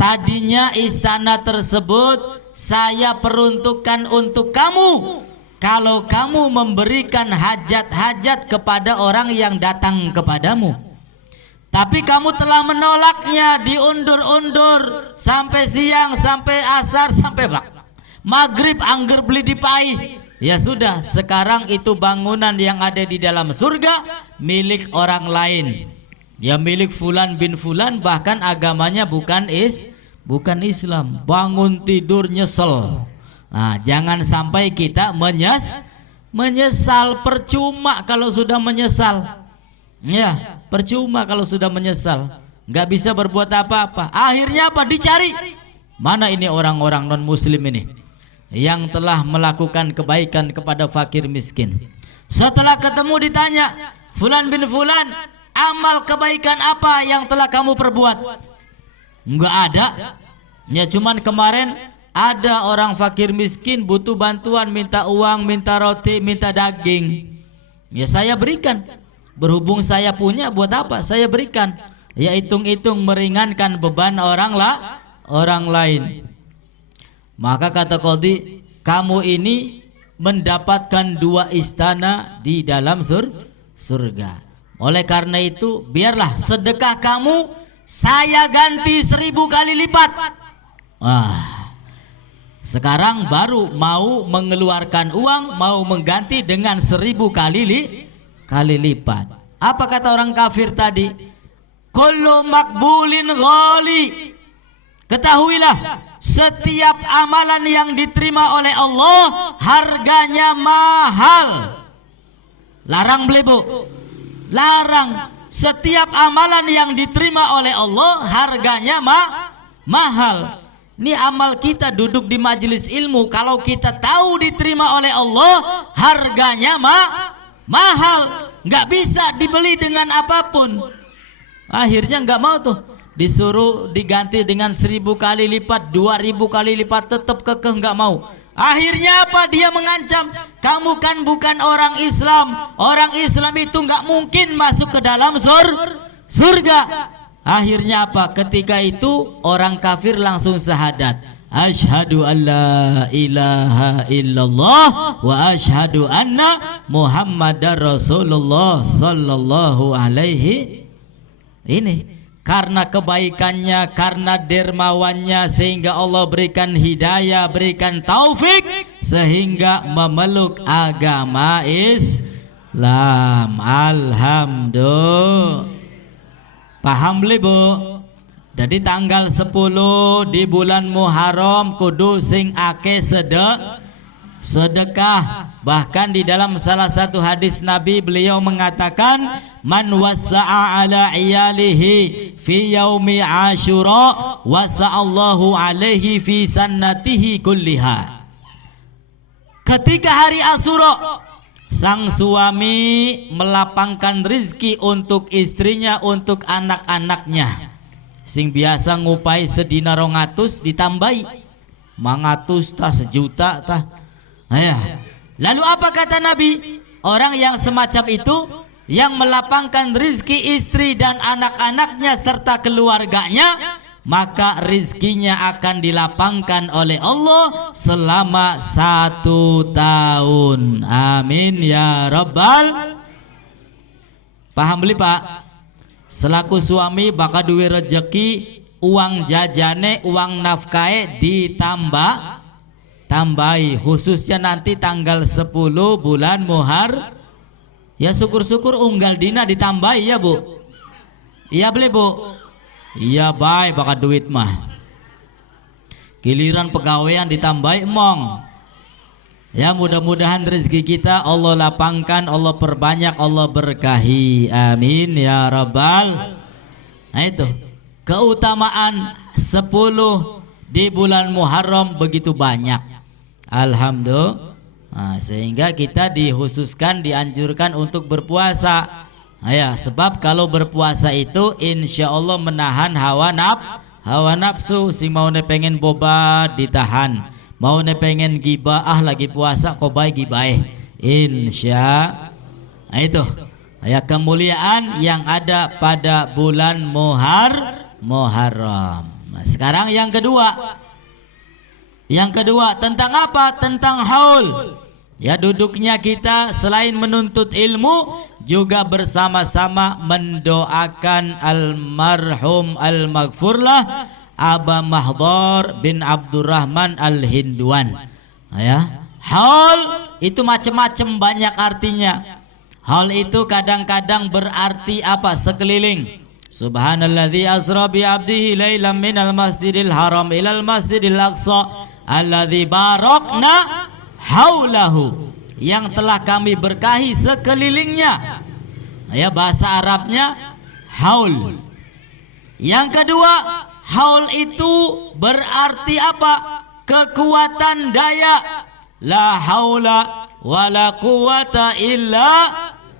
Tadinya istana tersebut saya peruntukkan untuk kamu kalau kamu memberikan hajat-hajat kepada orang yang datang kepadamu. Tapi kamu telah menolaknya, diundur-undur sampai siang, sampai asar, sampai maghrib, angger beli dipai. Ya sudah, sekarang itu bangunan yang ada di dalam surga milik orang lain. Ya milik fulan bin fulan, bahkan agamanya bukan Islam. Bangun tidur nyesel. Nah, jangan sampai kita menyesal. Percuma kalau sudah menyesal. Ya, percuma kalau sudah menyesal. Nggak bisa berbuat apa-apa. Akhirnya apa? Dicari. Mana ini orang-orang non muslim ini yang telah melakukan kebaikan kepada fakir miskin. Setelah ketemu ditanya, fulan bin fulan, amal kebaikan apa yang telah kamu perbuat? Enggak ada. Ya cuman kemarin ada orang fakir miskin butuh bantuan, minta uang, minta roti, minta daging. Ya saya berikan. Berhubung saya punya, buat apa? Saya berikan. Ya hitung-hitung meringankan beban orang lain. Maka kata Qadhi, kamu ini mendapatkan 2 istana di dalam surga. Oleh karena itu, biarlah sedekah kamu saya ganti 1000 kali lipat. Sekarang baru mau mengeluarkan uang, mau mengganti dengan 1000 kali lipat. Apa kata orang kafir tadi? Kullu makbulin ghali. Ketahuilah, setiap amalan yang diterima oleh Allah harganya mahal. Larang beli bu, larang. Setiap amalan yang diterima oleh Allah harganya mahal. Ini amal kita duduk di majelis ilmu, kalau kita tahu diterima oleh Allah harganya mahal, nggak bisa dibeli dengan apapun. Akhirnya nggak mau tuh, disuruh diganti dengan 1000 kali lipat, 2000 kali lipat, tetap kekeh nggak mau. Akhirnya apa? Dia mengancam, kamu kan bukan orang Islam, orang Islam itu nggak mungkin masuk ke dalam surga. Akhirnya apa? Ketika itu orang kafir langsung syahadat, asyhadu an la ilaha illallah wa asyhadu anna Muhammadar Rasulullah sallallahu alaihi. Ini karena kebaikannya, karena dermawannya, sehingga Allah berikan hidayah, berikan taufik, sehingga memeluk agama Islam. Alhamdulillah. Paham beli bu? Jadi tanggal 10 di bulan Muharram kudu sing ake sedekah. Bahkan di dalam salah satu hadis Nabi, beliau mengatakan, man wassa'a ala iyalihi fi yaumi Asyura wasa'allahu alaihi fi sannatihi kulliha. Ketika hari Asyura, sang suami melapangkan rizki untuk istrinya, untuk anak-anaknya. Sing biasa ngupai sedina 200 ditambahi 500 tah, 1.000.000 tah. Lalu apa kata Nabi? Orang yang semacam itu, yang melapangkan rizki istri dan anak-anaknya serta keluarganya, maka rizkinya akan dilapangkan oleh Allah selama 1 tahun. Amin ya Rabbal. Paham beli pak? Selaku suami bakal duwe rejeki, uang jajane, uang nafkahe tambahi, khususnya nanti tanggal 10 bulan Muharram. Ya syukur-syukur unggal dina ditambahi ya bu. Iya beli bu. Iya baik, bakal duit mah. Giliran pegawaian ditambahi emong. Ya mudah-mudahan rezeki kita Allah lapangkan, Allah perbanyak, Allah berkahi. Amin ya Rabbal. Nah itu keutamaan 10 di bulan Muharram begitu banyak. Alhamdulillah. Sehingga kita dihususkan, dianjurkan untuk berpuasa. Ya, sebab kalau berpuasa itu insya Allah menahan hawa nafsu. Si mau pengen boba ditahan, mau pengen gibah lagi puasa kobai gibah. Insya itu ya kemuliaan yang ada pada bulan Muharram. Nah, sekarang yang kedua. Yang kedua tentang apa? Tentang haul. Ya, duduknya kita selain menuntut ilmu juga bersama-sama mendoakan almarhum al-maghfurlah Aba Mahdhar bin Abdurrahman al-Hindwan. Ya, haul itu macam-macam, banyak artinya. Haul itu kadang-kadang berarti apa? Sekeliling. Subhanalladzi asra bi 'abdihi lailan minal masjidil haram ilal masjidil aqsa alladzi barakna haulahu, yang telah kami berkahi sekelilingnya. Ya, bahasa Arabnya haul. Yang kedua, haul itu berarti apa? Kekuatan daya. La haula wala quwata illa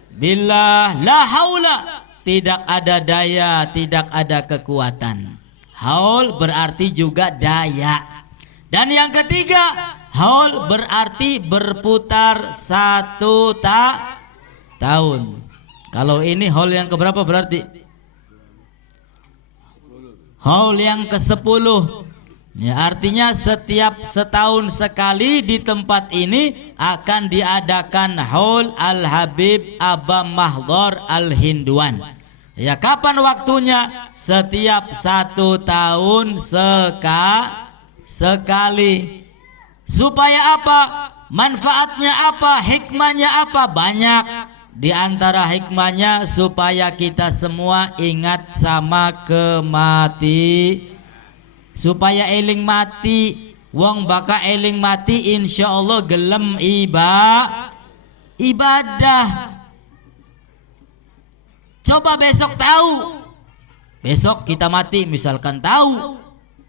billah. La haula, tidak ada daya, tidak ada kekuatan. Haul berarti juga daya. Dan yang ketiga, haul berarti berputar 1 tahun. Kalau ini haul yang keberapa berarti? Haul yang ke-10. Ya, artinya setiap setahun sekali di tempat ini akan diadakan haul Al-Habib Aba Mahdhar Al-Hindwan. Ya, kapan waktunya? Setiap 1 tahun sekali. Supaya apa? Manfaatnya apa? Hikmahnya apa? Banyak. Di antara hikmahnya supaya kita semua ingat sama supaya eling mati. Wong baka eling mati insya Allah gelem ibadah. Coba besok tahu. Besok kita mati misalkan tahu.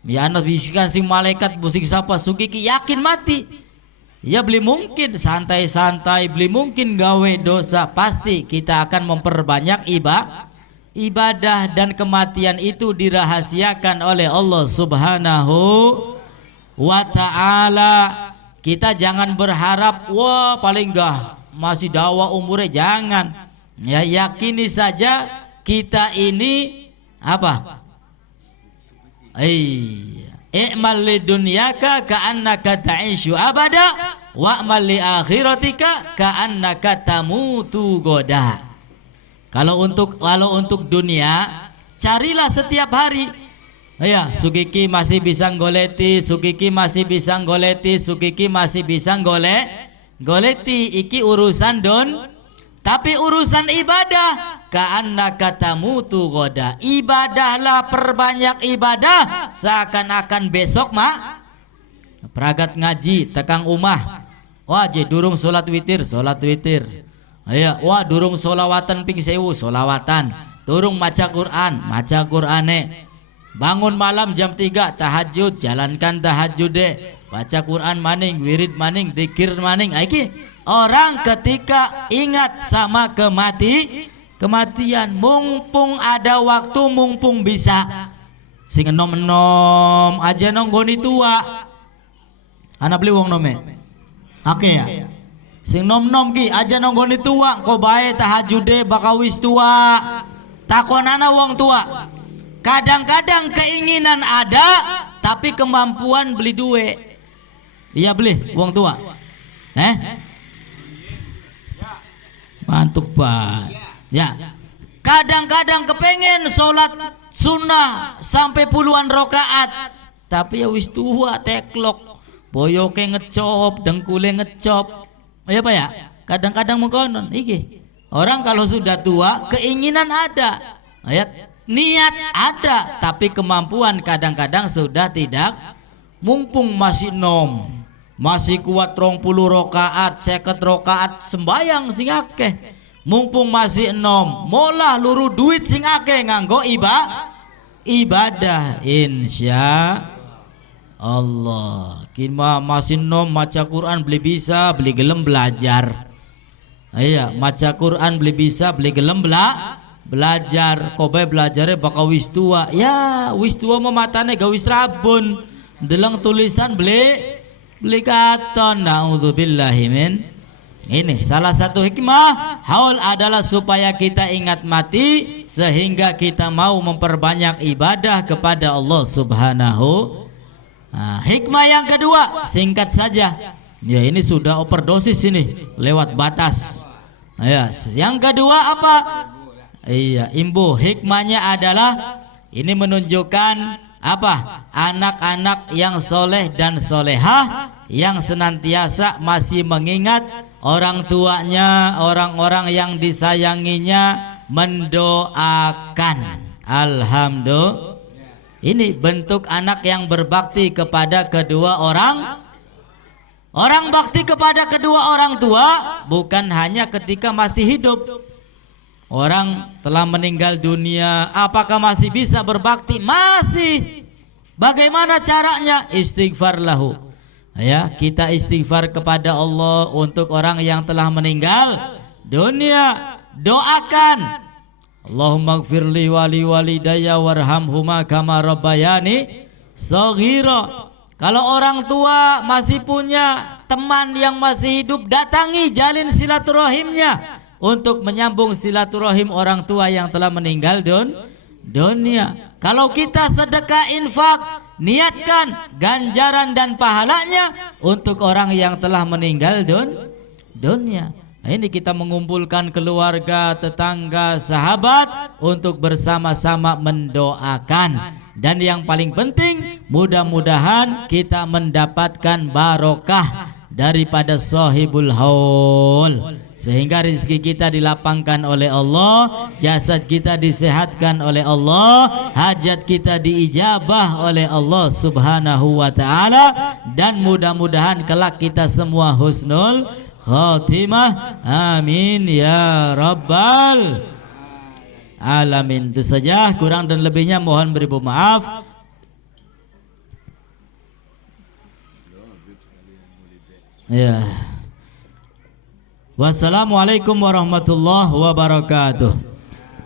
Ya, anak bisikan si malaikat busik sapa sukiki yakin mati. Ya, beli mungkin santai-santai, beli mungkin gawe dosa. Pasti kita akan memperbanyak ibadah, dan kematian itu dirahasiakan oleh Allah Subhanahu wa ta'ala. Kita jangan berharap wah paling enggak masih dakwah umurnya, jangan. Ya, yakini saja kita ini apa? I'mal lidunyaka ka'annaka ta'ishu abada wa'mal li akhiratika ka'annaka tamutu goda. Kalau untuk dunia, carilah setiap hari. Ya, sugiki masih bisa goleti, sugiki masih bisa goleti, sugiki masih bisa goleti. Iki urusan tapi urusan ibadah ka'annaka tamutu goda. Ibadahlah, perbanyak ibadah seakan-akan besok peragat ngaji tekang umah. Wah, je durung salat witir. Aya, wah durung solawatan ping sewu, solawatan. Durung maca Qur'ane. Bangun malam jam 3 tahajud, jalankan tahajud deh. Baca Quran maning, wirid maning, zikir maning. Iki orang ketika ingat sama kematian, mumpung ada waktu, mumpung bisa. Sing enom-enom aja nonggoni tua. Anak beli wong nome. Oke ya. Sing nom-nom ki aja nonggoni tua, kok bae tahajude bakal wis tua. Takonana wong tua. Kadang-kadang keinginan ada, tapi kemampuan beli duit. Iya beli wong tua. Mantuk banget. Ya. Kadang-kadang kepengen sholat sunnah sampai puluhan rakaat, tapi ya wis tua teklok, boyoke ngecop, dengkule ngecop. Ya Pak ya. Kadang-kadang mengkonon. Iki orang kalau sudah tua keinginan ada, ya, niat ada, tapi kemampuan kadang-kadang sudah tidak. Mumpung masih masih kuat 30 rakaat, 50 rakaat sembayang sing akeh. Mumpung masih molah luru duit sing akeh nganggo ibadah. Insya Allah, kima masih nom maca Quran beli bisa, beli gelem belajar. Iya, maca Quran beli bisa, beli gelem belajar. Kobe belajarnya bakal wis tua. Ya, wis tua mau matane gak wis rabun. Deleng tulisan beli katon. Naudzubillahi min. Ini salah satu hikmah haul adalah supaya kita ingat mati sehingga kita mau memperbanyak ibadah kepada Allah Subhanahu. Nah, hikmah yang kedua singkat saja. Ya ini sudah overdosis ini lewat batas. Ya, yang kedua apa? Iya, imbu hikmahnya adalah ini menunjukkan apa? Anak-anak yang soleh dan solehah yang senantiasa masih mengingat orang tuanya, orang-orang yang disayanginya mendoakan. Alhamdulillah. Ini bentuk anak yang berbakti kepada kedua orang. Orang bakti kepada kedua orang tua bukan hanya ketika masih hidup. Orang telah meninggal dunia, apakah masih bisa berbakti? Masih. Bagaimana caranya? Istighfar lahu. Ya, kita istighfar kepada Allah untuk orang yang telah meninggal dunia. Doakan. Allahumma gfirli wali walidayya warhamhuma kama rabbayani shaghira. Kalau orang tua masih punya teman yang masih hidup, datangi, jalin silaturahimnya untuk menyambung silaturahim orang tua yang telah meninggal dunia. Kalau kita sedekah infak, niatkan ganjaran dan pahalanya untuk orang yang telah meninggal dunia. Nah, ini kita mengumpulkan keluarga, tetangga, sahabat untuk bersama-sama mendoakan. Dan yang paling penting, mudah-mudahan kita mendapatkan barokah daripada sahibul haul, sehingga rezeki kita dilapangkan oleh Allah, jasad kita disehatkan oleh Allah, hajat kita diijabah oleh Allah Subhanahu wa ta'ala, dan mudah-mudahan kelak kita semua husnul khatimah. Amin ya rabbal alamin. Itu saja, kurang dan lebihnya mohon beribu maaf. Ya. Wassalamualaikum warahmatullahi wabarakatuh.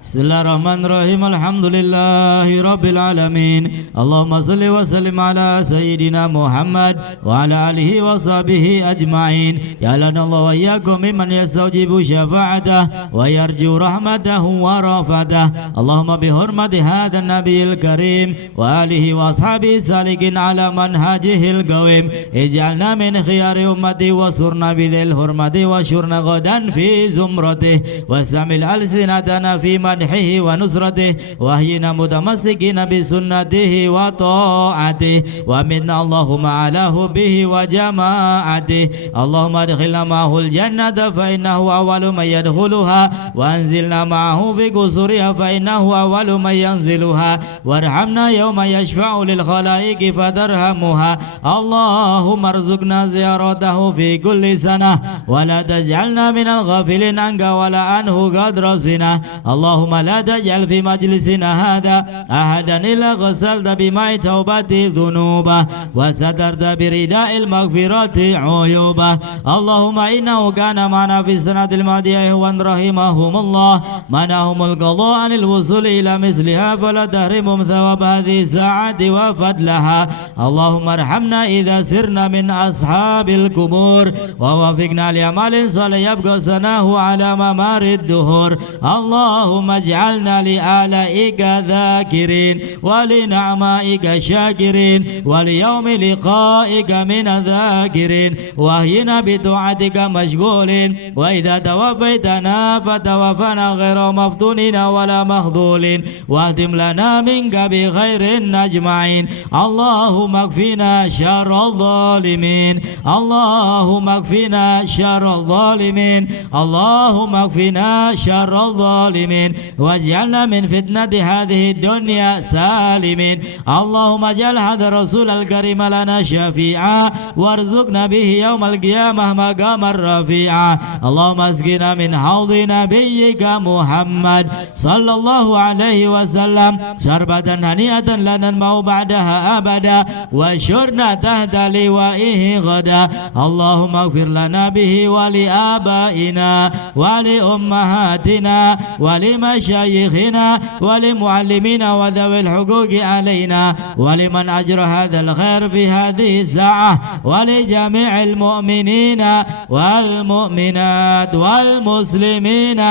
Bismillahirrahmanirrahim. Alhamdulillahi rabbil alamin. Allahumma salli wa sallim ala sayyidina Muhammad wa ala alihi wa sahbihi ajma'in. Ya lana Allah wa iyyakum mimman yastawjibu syafa'atah wa yarju rahmatahu wa rafatah. Allahumma bihurmati hadha nabiyil karim wa alihi wa ashabihi salikin ala manhajihil qawim. Ij'alna min khiyari ummati wa surna bidhil hurmati wa syurna ghadan fi zumratih wa samil alsinatana fi madhihi wa nusratih wa ahyina mutamassikina bi sunnatihi wa ta'atih wa minna Allahumma ala hubbihi wa jama'atih. Allahumma adkhilna ma'ahul jannata fa innahu awwalu man yadkhuluha wa anzilna ma'ahu fi qusuriha fa innahu awwalu man yanziluha warhamna yawma yashfa'u lil khalaiqi fatarhamuha. Allahumma arzuqna ziyaratahu fi kulli sanah wa la taj'alna minal ghafilin anka wa la anhu qadrasina. Allahumma لا تجعل في مجلسنا هذا أحدا إلا غسلت بماء توبته ذنوبه وسترت برداء المغفرة عيوبه. اللهم إنه كان معنا في السنة الماضية وأن رحمهم الله منعهم القضاء عن الوصول إلى مثلها فلا تحرمهم ثواب هذه الساعة وفضلها. اللهم ارحمنا إذا سرنا من أصحاب القبور ووفقنا لأعمال صالحة يبقى سناه على ممار الدهور. اللهم اجعلنا لآلائك ذاكرين ولنعمائك شاكرين وليوم لقائك من الذاكرين واهينا بطاعتك مشغولين. وإذا توفيتنا فتوفنا غير مفتونين ولا مخذولين واهدم لنا منك بخير أجمعين. اللهم اكفنا شر الظالمين. اللهم اكفنا شر الظالمين. اللهم اكفنا شر الظالمين واجعلنا من فتنة هذه الدنيا سالمين. اللهم اجعل هذا الرسول الكريم لنا شفيعا وارزقنا به يوم القيامة مقاما رفيعا. اللهم اسقنا من حوض نبيك محمد صلى الله عليه وسلم شربة هنيئة لا ننمو بعدها أبدا وشرنا تحت لوائه غدا اللهم اغفر لنا به ولآبائنا ولأمهاتنا ولمشايخنا ولمعلمينا وذوي الحقوق علينا ولمن أجرى هذا الخير في هذه الساعة ولجميع المؤمنين والمؤمنات والمسلمين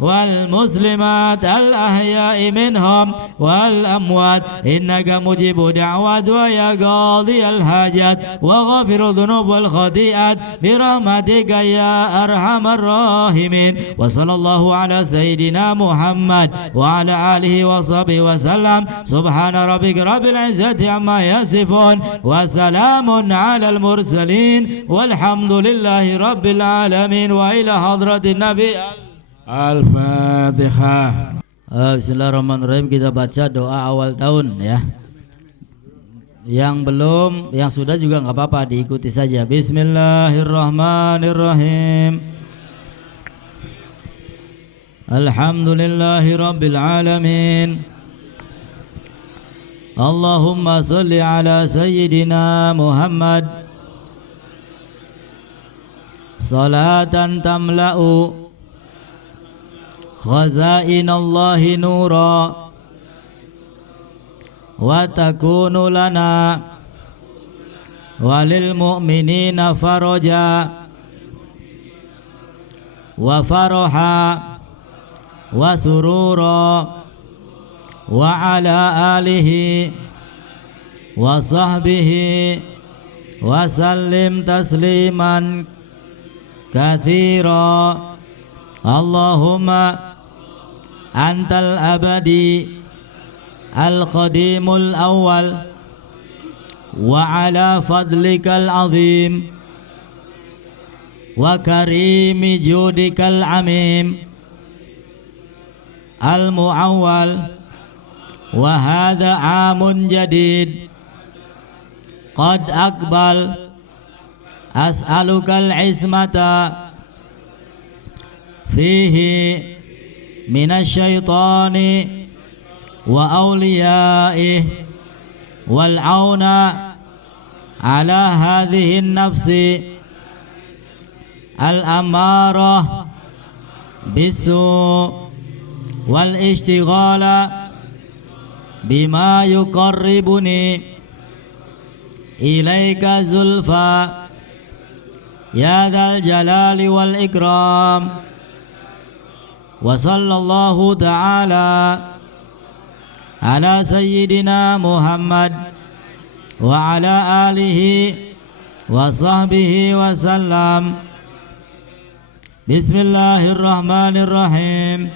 والمسلمات الأحياء منهم والأموات إنك مجيب دعوات ويا قاضي الحاجات وغافر الذنوب والخطيئات برحمتك يا أرحم الراحمين وصلى الله على سيدنا محمد وعلى آله وصحبه وسلم سبحان ربك رب العزة عما يصفون وسلام على المرسلين والحمد لله رب العالمين وإلى حضرة النبي Al-Fatihah. Bismillahirrahmanirrahim. Kita baca doa awal tahun ya. Yang belum, yang sudah juga nggak apa-apa, diikuti saja. Bismillahirrahmanirrahim. Alhamdulillahi rabbil alamin. Allahumma salli ala sayyidina Muhammad salatan tamla'u khazainallahi nura wa takunu lana walil mu'minina faraja wa faraha wa surura wa ala alihi wa sahbihi wa sallim tasliman katsira. Allahumma antal abadi al-qadimul awal wa ala fadlikal azim wa karimi judikal amim al-muawwal wa hadha amun jadid qad aqbal as'alukal ismata fihi minasyaitani wa awliyaih wal auna ala hadhihi nafsi al amarah bisu wal ishtighala bima yuqarribuni ilaika zulfa ya dzal jalali wal ikram. Wa sallallahu ta'ala ala sayyidina Muhammad wa ala alihi wa sahbihi wa sallam. Bismillahirrahmanirrahim.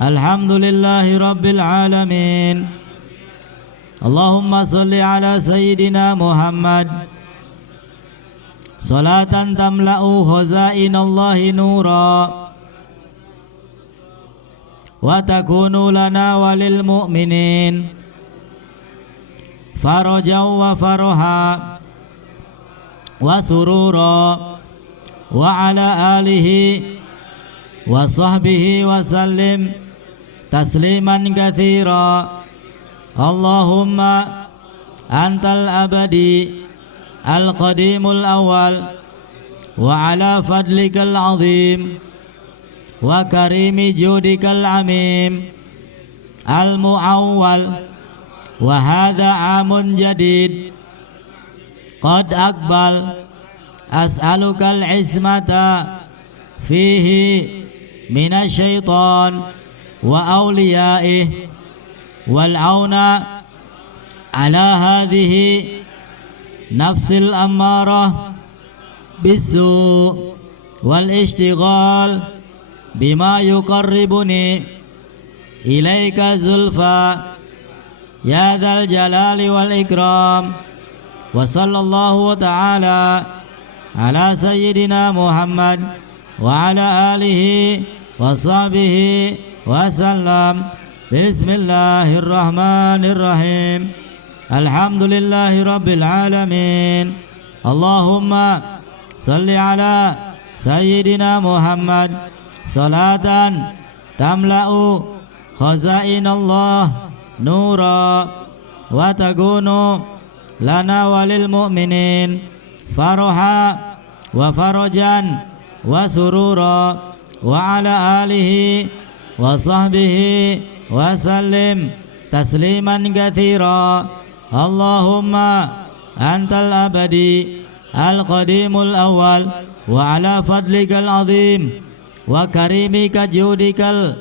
Alhamdulillahi rabbil alamin. Allahumma salli ala sayyidina Muhammad salatan tamla'u khazainallahi nura wa takunu lana walil mu'minin farajan wa faraha wa surura wa ala alihi wa sahbihi wa sallim tasliman katsira. Allahumma antal abadi al-qadimul awal wa ala fadlikal azim wa karimi judikal amim al-muawwal wa hadha amun jadid qad aqbal as'alukal ismata fihi minasyaitan wa awliyaih wal auna ala hadhihi nafsil ammarah bisu wal ishtighal bima yuqarribuni ilaika zulfa ya dzal jalali wal ikram. Wa sallallahu ta'ala ala sayyidina Muhammad wa ala alihi wa sahbihi wa sallam. Bismillahirrahmanirrahim. Alhamdulillahi rabbil alamin. Allahumma salli ala sayyidina Muhammad salatan tamla'u khazainallah nura wa takunu lana walil mu'minin farha wa farajan wa surura wa ala alihi wa sahbihi wa sallim tasliman katsira. Allahumma antal abadi al-qadimul awal wa ala fadlikal azim wa karimika judikal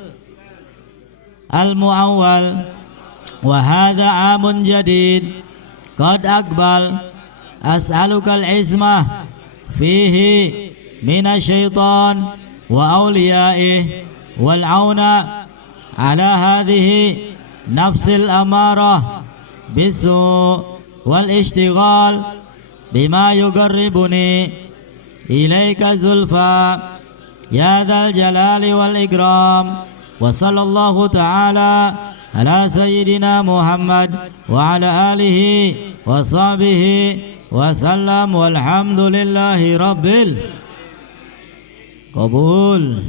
al-muawwal wa hadha amun jadid qad aqbal as'alukal ismah fihi minasyaitan wa awliyaih wal auna ala hadhihi nafsil amarah bisu wal ishtighal bima yuqarribuni ilaika zulfa ya dzal jalali wal ikram. Wa sallallahu ta'ala ala sayyidina Muhammad wa ala alihi wa sahbihi wa sallam walhamdulillahi rabbil qabul.